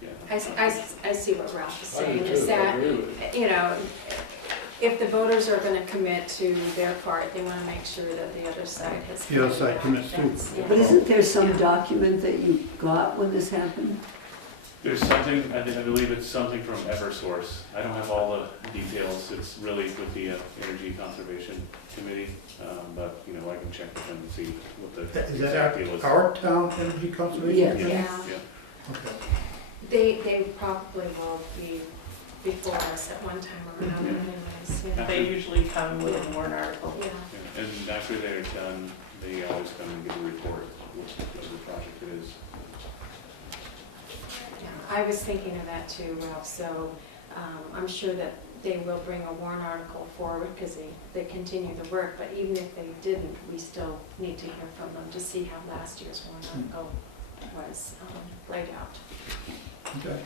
yeah. I see what Ralph is I do saying, too, is I that, agree with it. you know, if the voters are gonna commit to their part, they wanna make sure that the other side has. The other side commits too. That's- yeah. But isn't there some document that you got when this happened? There's something, I believe it's something from Eversource. I don't have all the details. It's really with the Energy Conservation Committee, but, you know, I can check with them and see what the Is exact deal is. that our town energy conservation? Yeah. Yeah, Yeah. Okay. they probably will be before us at one time or another anyways, yeah. They usually come with a warrant article. Yeah. Yeah. And after they're done, they always come and give a report of what the project is. Yeah, I was thinking of that too, Ralph, so I'm sure that they will bring a warrant article forward because they continue the work, but even if they didn't, we still need to hear from them to see how last year's warrant article was laid out. Okay.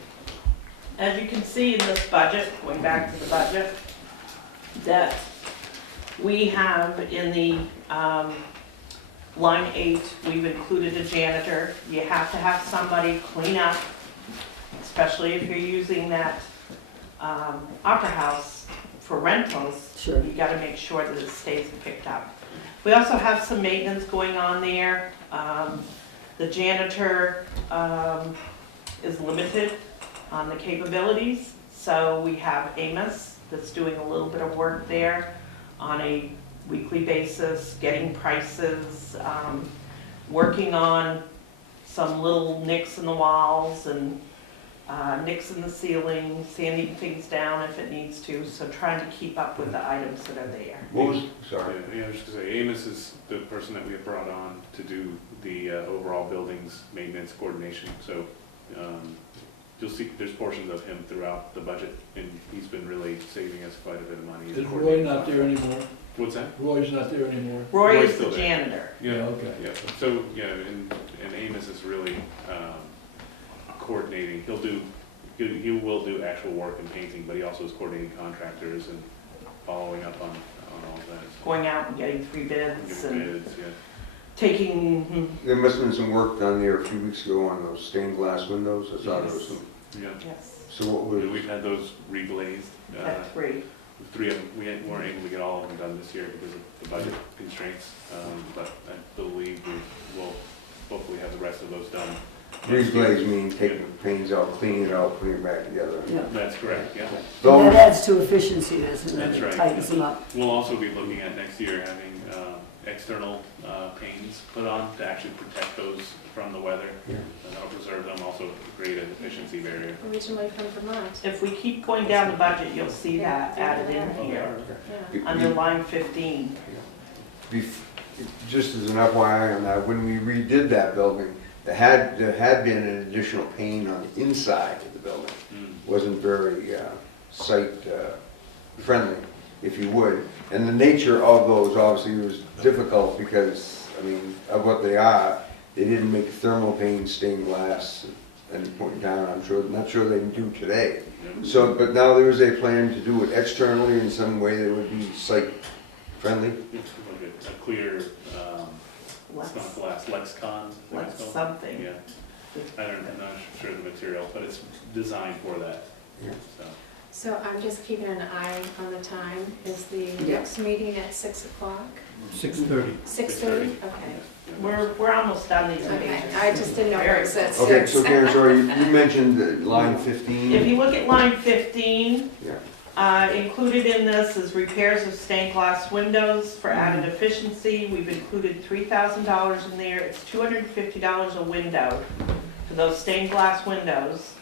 As you can see in this budget, going back to the budget, that we have in the line 8, we've included a janitor. You have to have somebody clean up, especially if you're using that opera house for rentals, Sure. you gotta make sure that it stays picked up. We also have some maintenance going on there. The janitor is limited on the capabilities, so we have Amos that's doing a little bit of work there on a weekly basis, getting prices, working on some little nicks in the walls and nicks in the ceiling, sanding things down if it needs to, so trying to keep up with the items that are there. What was, sorry. Yeah, I was just gonna say, Amos is the person that we have brought on to do the overall buildings maintenance coordination, so you'll see there's portions of him throughout the budget, and he's been really saving us quite a bit of money. Is Roy not there anymore? What's that? Roy's not there anymore? Roy Roy's is the still there. janitor. Yeah, Okay. yeah, so, yeah, and Amos is really coordinating, he will do actual work and painting, but he also is coordinating contractors and following up on all of that. Going out and getting 3 bids Giving and bids, yeah. taking, There must have been some work done there a few weeks ago on those stained glass windows. I saw there was some. Yeah, yes, So what was, we've had those reglazed, at 3. 3 of them, weren't able to get all of them done this year because of the budget constraints, but I believe we will hopefully have the rest of those done. reglaze mean taking the panes out, cleaning it out, putting it back together? Yeah. That's correct, yeah. And Those, that adds to efficiency, doesn't it? That's It right. tightens them up. We'll also be looking at next year having external panes put on to actually protect those from the weather. Yeah. And that'll preserve them, also create an efficiency barrier. Originally from Vermont. If we keep going down the budget, you'll see that added in here, Yeah. under line 15. just as an FYI on that, when we redid that building, there had been an additional pane on the inside of the building. Wasn't very sight friendly, if you would. And the nature of those obviously was difficult because, I mean, of what they are, they didn't make thermal pane stained glass at any point in time. Not sure they do today. So, but now there is a plan to do it externally in some way that would be sight friendly. It's like a clear, it's not glass, Lexcon. Like something. Yeah, I'm not sure the material, but it's designed for that, Yeah. so. So I'm just keeping an eye on the time. Is the Yeah. next meeting at 6 o'clock? 6:30. 6:30? Okay. We're almost done these Okay, pages. I just didn't know where it said 6. Okay, so Karen, sorry, you mentioned line 15. If you look at line 15, Yeah. included in this is repairs of stained glass windows for added efficiency. We've included $3,000 in there. It's $250 a window for those stained glass windows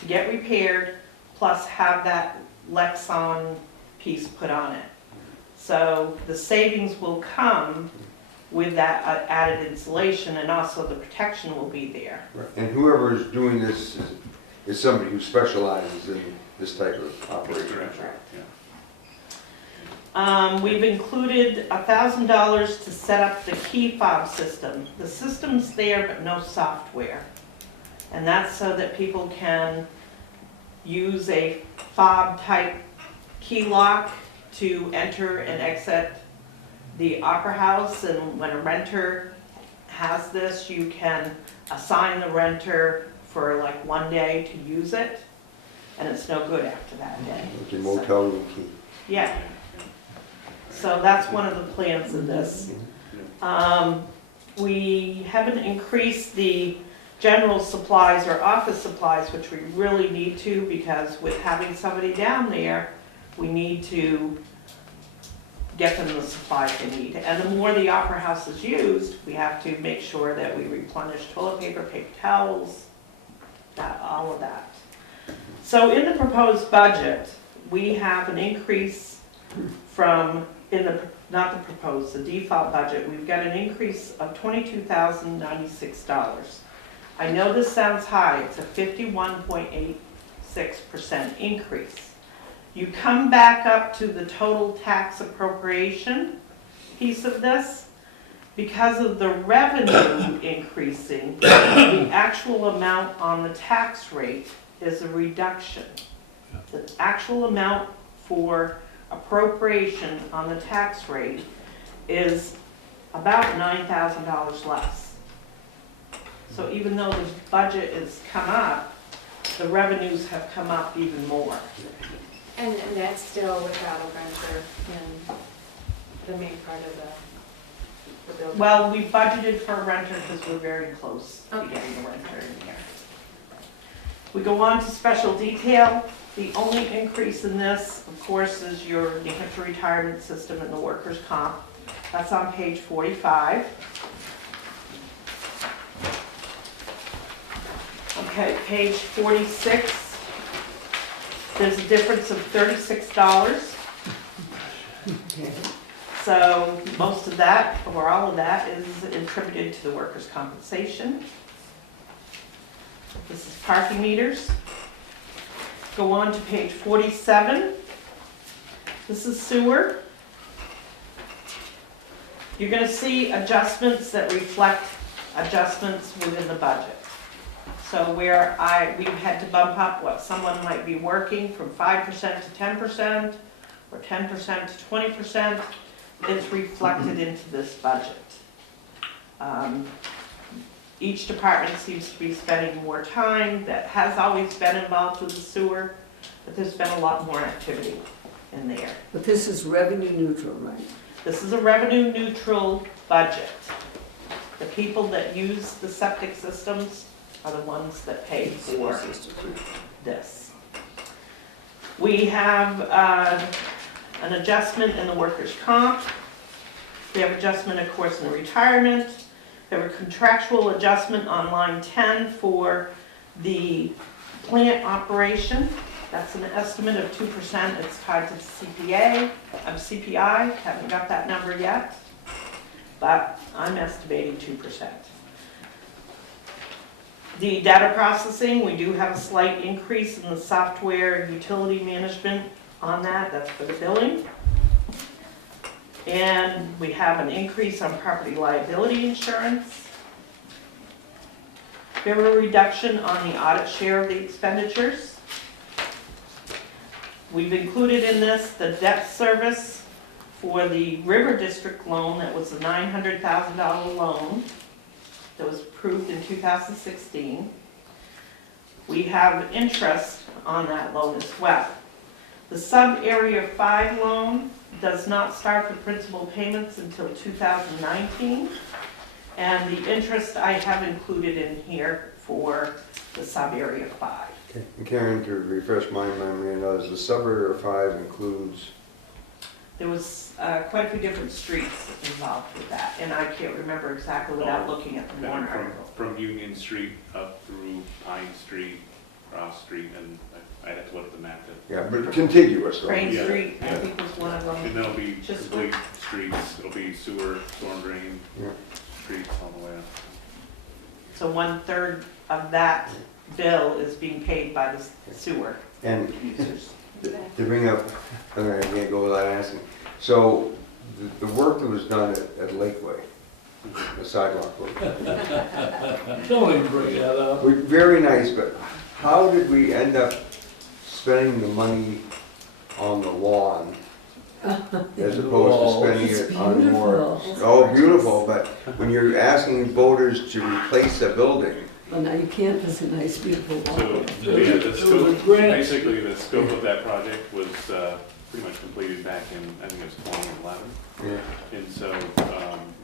to get repaired, plus have that Lexon piece put on it. So the savings will come with that added insulation, and also the protection will be there. Right. And whoever is doing this is somebody who specializes in this type of operation. Correct, yeah. We've included $1,000 to set up the key fob system. The system's there, but no software. And that's so that people can use a fob-type key lock to enter and exit the Opera House. And when a renter has this, you can assign the renter for like 1 day to use it, and it's no good after that day. It's a motel room key. Yeah. So that's one of the plans of this. We haven't increased the general supplies or office supplies, which we really need to, because with having somebody down there, we need to get them the supplies they need. And the more the Opera House is used, we have to make sure that we replenish toilet paper, paper towels, all of that. So in the proposed budget, we have an increase from, not the proposed, the default budget, we've got an increase of $22,096. I know this sounds high, it's a 51.86% increase. You come back up to the total tax appropriation piece of this, because of the revenue increasing, the actual amount on the tax rate is a reduction. The actual amount for appropriation on the tax rate is about $9,000 less. So even though the budget has come up, the revenues have come up even more. And that's still without a renter in the main part of the building? Well, we budgeted for a renter because we're very close to Okay. getting a renter in here. We go on to special detail. The only increase in this, of course, is your New Hampshire retirement system and the workers' comp. That's on page 45. Okay, page 46. There's a difference of $36. Okay. So most of that, or all of that, is attributed to the workers' compensation. This is parking meters. Go on to page 47. This is sewer. You're going to see adjustments that reflect adjustments within the budget. So where we've had to bump up what someone might be working from 5% to 10%, or 10% to 20%, it's reflected into this budget. Each department seems to be spending more time. That has always been involved with the sewer, but there's been a lot more activity in there. But this is revenue neutral, right? This is a revenue neutral budget. The people that use the septic systems are the ones that pay for this. We have an adjustment in the workers' comp. We have adjustment, of course, in the retirement. We have a contractual adjustment on line 10 for the plant operation. That's an estimate of 2%. It's tied to CPI. Haven't got that number yet, but I'm estimating 2%. The data processing, we do have a slight increase in the software utility management on that. That's for the billing. And we have an increase on property liability insurance. We have a reduction on the audit share of the expenditures. We've included in this the debt service for the River District loan. That was a $900,000 loan that was approved in 2016. We have interest on that loan as well. The sub-area 5 loan does not start the principal payments until 2019. And the interest I have included in here for the sub-area 5. Okay. And Karen, to refresh my memory, does the sub-area 5 includes? There was quite a few different streets involved with that, and I can't remember exactly without looking at the warrant article. From Union Street up through Pine Street, Cross Street, and I'd have to look at the map. Yeah, but contiguous, though. Crane Yeah, Street, I yeah. think was one of them. And there'll be Just complete streets, it'll be sewer, storm drain, Yeah. streets all the way up. So 1/3 of that bill is being paid by the sewer And users. to bring up, I can't go without asking. So the work that was done at Lakeway, the sidewalk work, Don't even bring that up. was very nice, but how did we end up spending the money on the lawn as opposed to spending It's it on more? beautiful. Oh, beautiful, but when you're asking voters to replace a building, Well, now you can't visit nice, beautiful So, wall. yeah, the It was a scope, grant. basically the scope of that project was pretty much completed back in, I think it was 2011. yeah, And so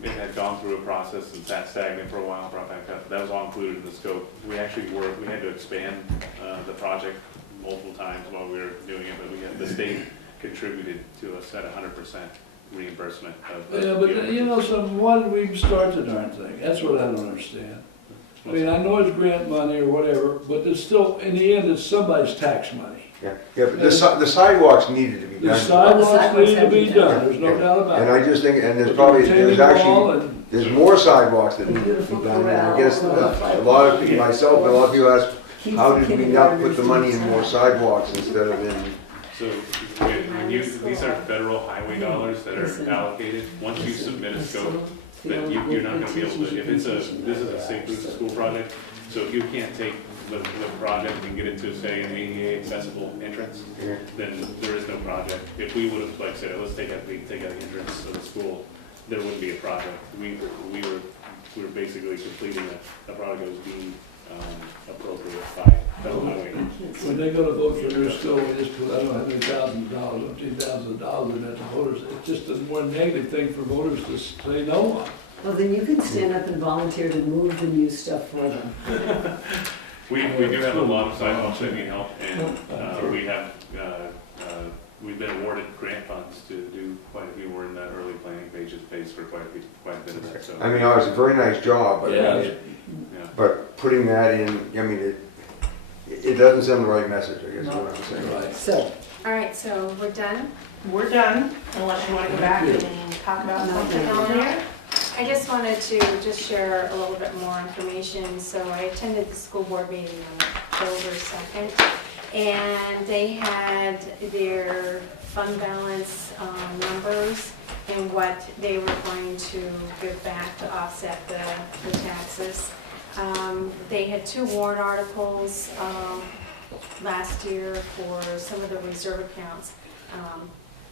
it had gone through a process and sat stagnant for a while, brought back up. That was all included in the scope. We had to expand the project multiple times while we were doing it, but the state contributed to us at 100% reimbursement of the. Yeah, but you know something, why did we even start the darn thing? That's what I don't understand. I mean, I know it's grant money or whatever, but it's still, in the end, it's somebody's tax money. yeah. But the sidewalks needed to be The done. sidewalks need to be done, there's no doubt about And it. I just think, and there's But probably, the there's retaining wall actually, and- there's more sidewalks that need to Beautiful be done. And I corral, guess a lot of people, myself, and a lot of people ask, Keeps how the did we not kindergartners put the money in more inside. sidewalks instead of in? So these are federal highway dollars that are allocated. Once you submit a scope, that you're not gonna be able to, if this is a safe routes to school project, so if you can't take the project and get it to, say, an ADA accessible entrance, then there is no project. If we would have, like, said, let's take out the entrance of the school, there wouldn't be a project. We were basically completing a project that was deemed appropriate by federal highway when they go to vote for their school, we just put, I don't know how many $1,000, $15,000 in that to voters. It's just a more negative thing for voters to say no on. Well, then you can stand up and volunteer to move the new stuff for them. We do have a lot of sidewalks that need help, and we have, we've been awarded grant funds to do quite a few. We're in the early planning phase for quite a bit of it, so. I mean, it's a very nice job, but, Yeah. but putting that in, I mean, it doesn't send the right message, I guess is what I'm saying. Right. So, All right, so we're done? We're done, unless you want to go back and talk about something on there. I just wanted to just share a little bit more information. So I attended the school board meeting on October 2nd, and they had their fund balance numbers and what they were going to give back to offset the taxes. They had 2 warrant articles last year for some of the reserve accounts,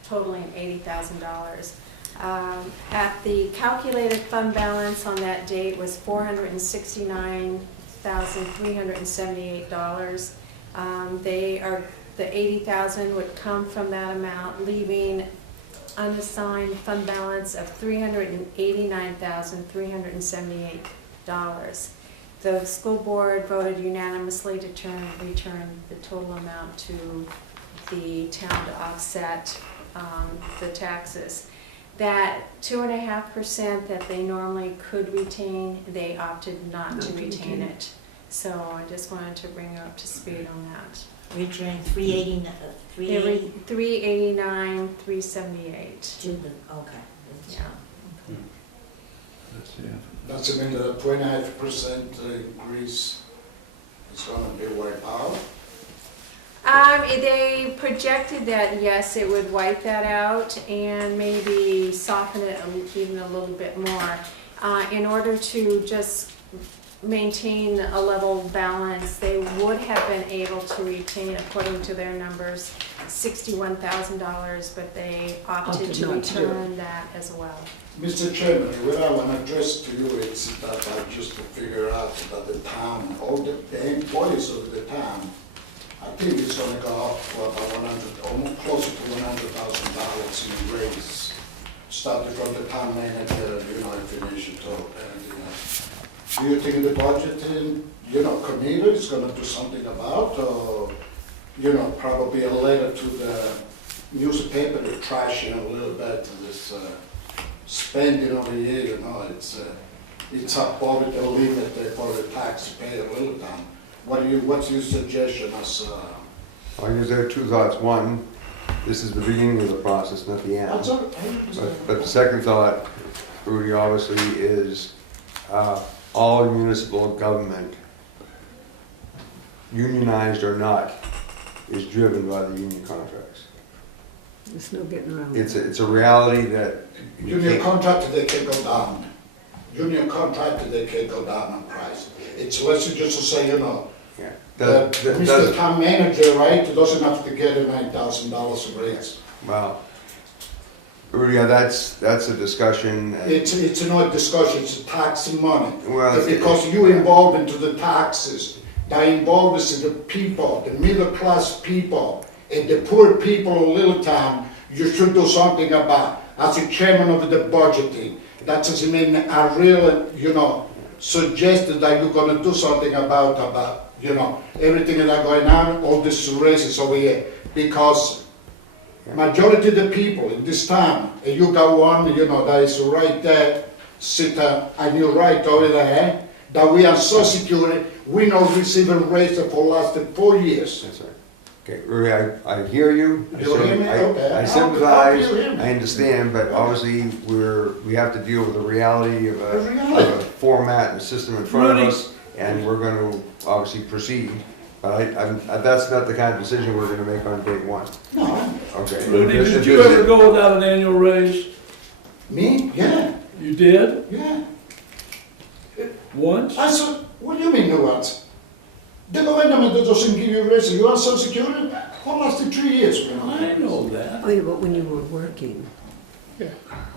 totaling $80,000. At the calculated fund balance on that date was $469,378. The $80,000 would come from that amount, leaving unassigned fund balance of $389,378. The school board voted unanimously to return the total amount to the town to offset the taxes. That 2.5% that they normally could retain, they opted not to retain it. So I just wanted to bring you up to speed on that. Return 389, 380 $389, $378. to the, okay. Yeah. That's mean the 25% increase is gonna be wiped out? They projected that, yes, it would wipe that out and maybe soften it even a little bit more. In order to just maintain a level balance, they would have been able to retain, according to their numbers, $61,000, but they opted to not to do it. return that as well. Mr. Chairman, what I want to address to you is that I just to figure out that the town, all the employees of the town, I think it's gonna go up for about 100, almost closer to $100,000 in raise, starting from the town manager, finish it all, everything else. Do you think the budget, committee is gonna do something about, or, probably a letter to the newspaper to trashing a little bit this spending over here, it's above the limit for the taxpayer Littleton. What's your suggestion as? I guess there are 2 thoughts. One, this is the beginning of the process, not the end. That's all, I understand. But the second thought, Rudy, obviously, is all municipal government, unionized or not, is driven by the union contracts. there's no getting around it. It's a reality that we Union can't. contractor, they can go down. Union contractor, they can go down on price. It's less just to say, Yeah. Mr. Town Manager, right, doesn't have to get a $9,000 raise. Well, Rudy, that's a discussion. It's not a discussion, it's tax money. Well, Because you involved into the taxes, that involves the people, the middle class people, and the poor people of Littleton, you should do something about. As the chairman of the budgeting, that doesn't mean I really, suggested that you're gonna do something about, everything that going on, all these races over here. Because majority of the people in this town, and you got one, that is right there, sit and you're right over there, that we are so secure, we not receiving raise for last 4 years. That's right. Okay, Rudy, I hear you. You hear me? Okay. I sympathize, I'll hear him. I understand, but obviously, we have to deal with the reality of The a reality. format and a system in front of Rudy. us, and we're gonna obviously proceed. But that's not the kind of decision we're gonna make on day one. No, Okay. Rudy, This did is- you ever go without an annual raise? me? Yeah, You did? yeah. Once? I said, what do you mean what? The government doesn't give you raise, you are social security for last 3 years. I know that. Oh, yeah, but when you were working.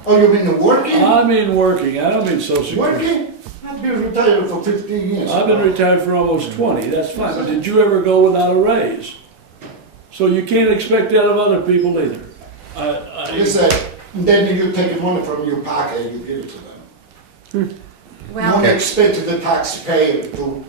Oh, you mean the working? I mean working, I don't mean social security. Working? I I've been retired for 15 years. I've been retired for almost 20, that's fine, but did you ever go without a raise? So you can't expect that of other people either. Listen, then you take money from your pocket and you give it to them. Don't expect the taxpayer to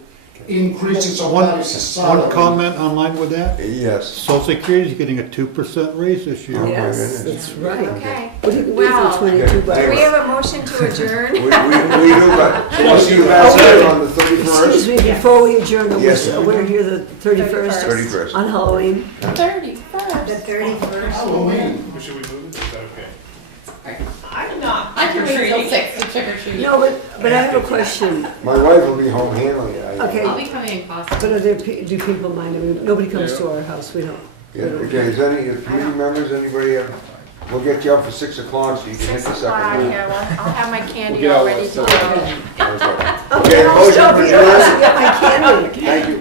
increase somebody's salary. One comment online with that? Yes. Social Security's getting a 2% raise this year. Oh, my Yes, goodness. that's right. Okay. What do you do Well, for 22 bucks? Do we have a motion to adjourn? We do, but we'll see you guys here on the 31st. Excuse me, before we adjourn, Yes. we're here the 31st 31st. on Halloween. 31st. The 31st. Halloween. Should we move it? Is that okay? I'm not. I can wait till 6 to trick or treat. No, but I have a question. My wife will be home handling it. Okay. I'll be coming in possibly. But do people mind? I mean, nobody comes to our house, we don't. Yeah, okay, is any committee members, anybody have, we'll get you up for 6 o'clock so you can hit the 6 second o'clock, one. yeah, well, I'll have my candy get all all ready that to stuff. go. Okay, Okay, I'll motion stop for here, I'll adjournment. get my candy. Thank you.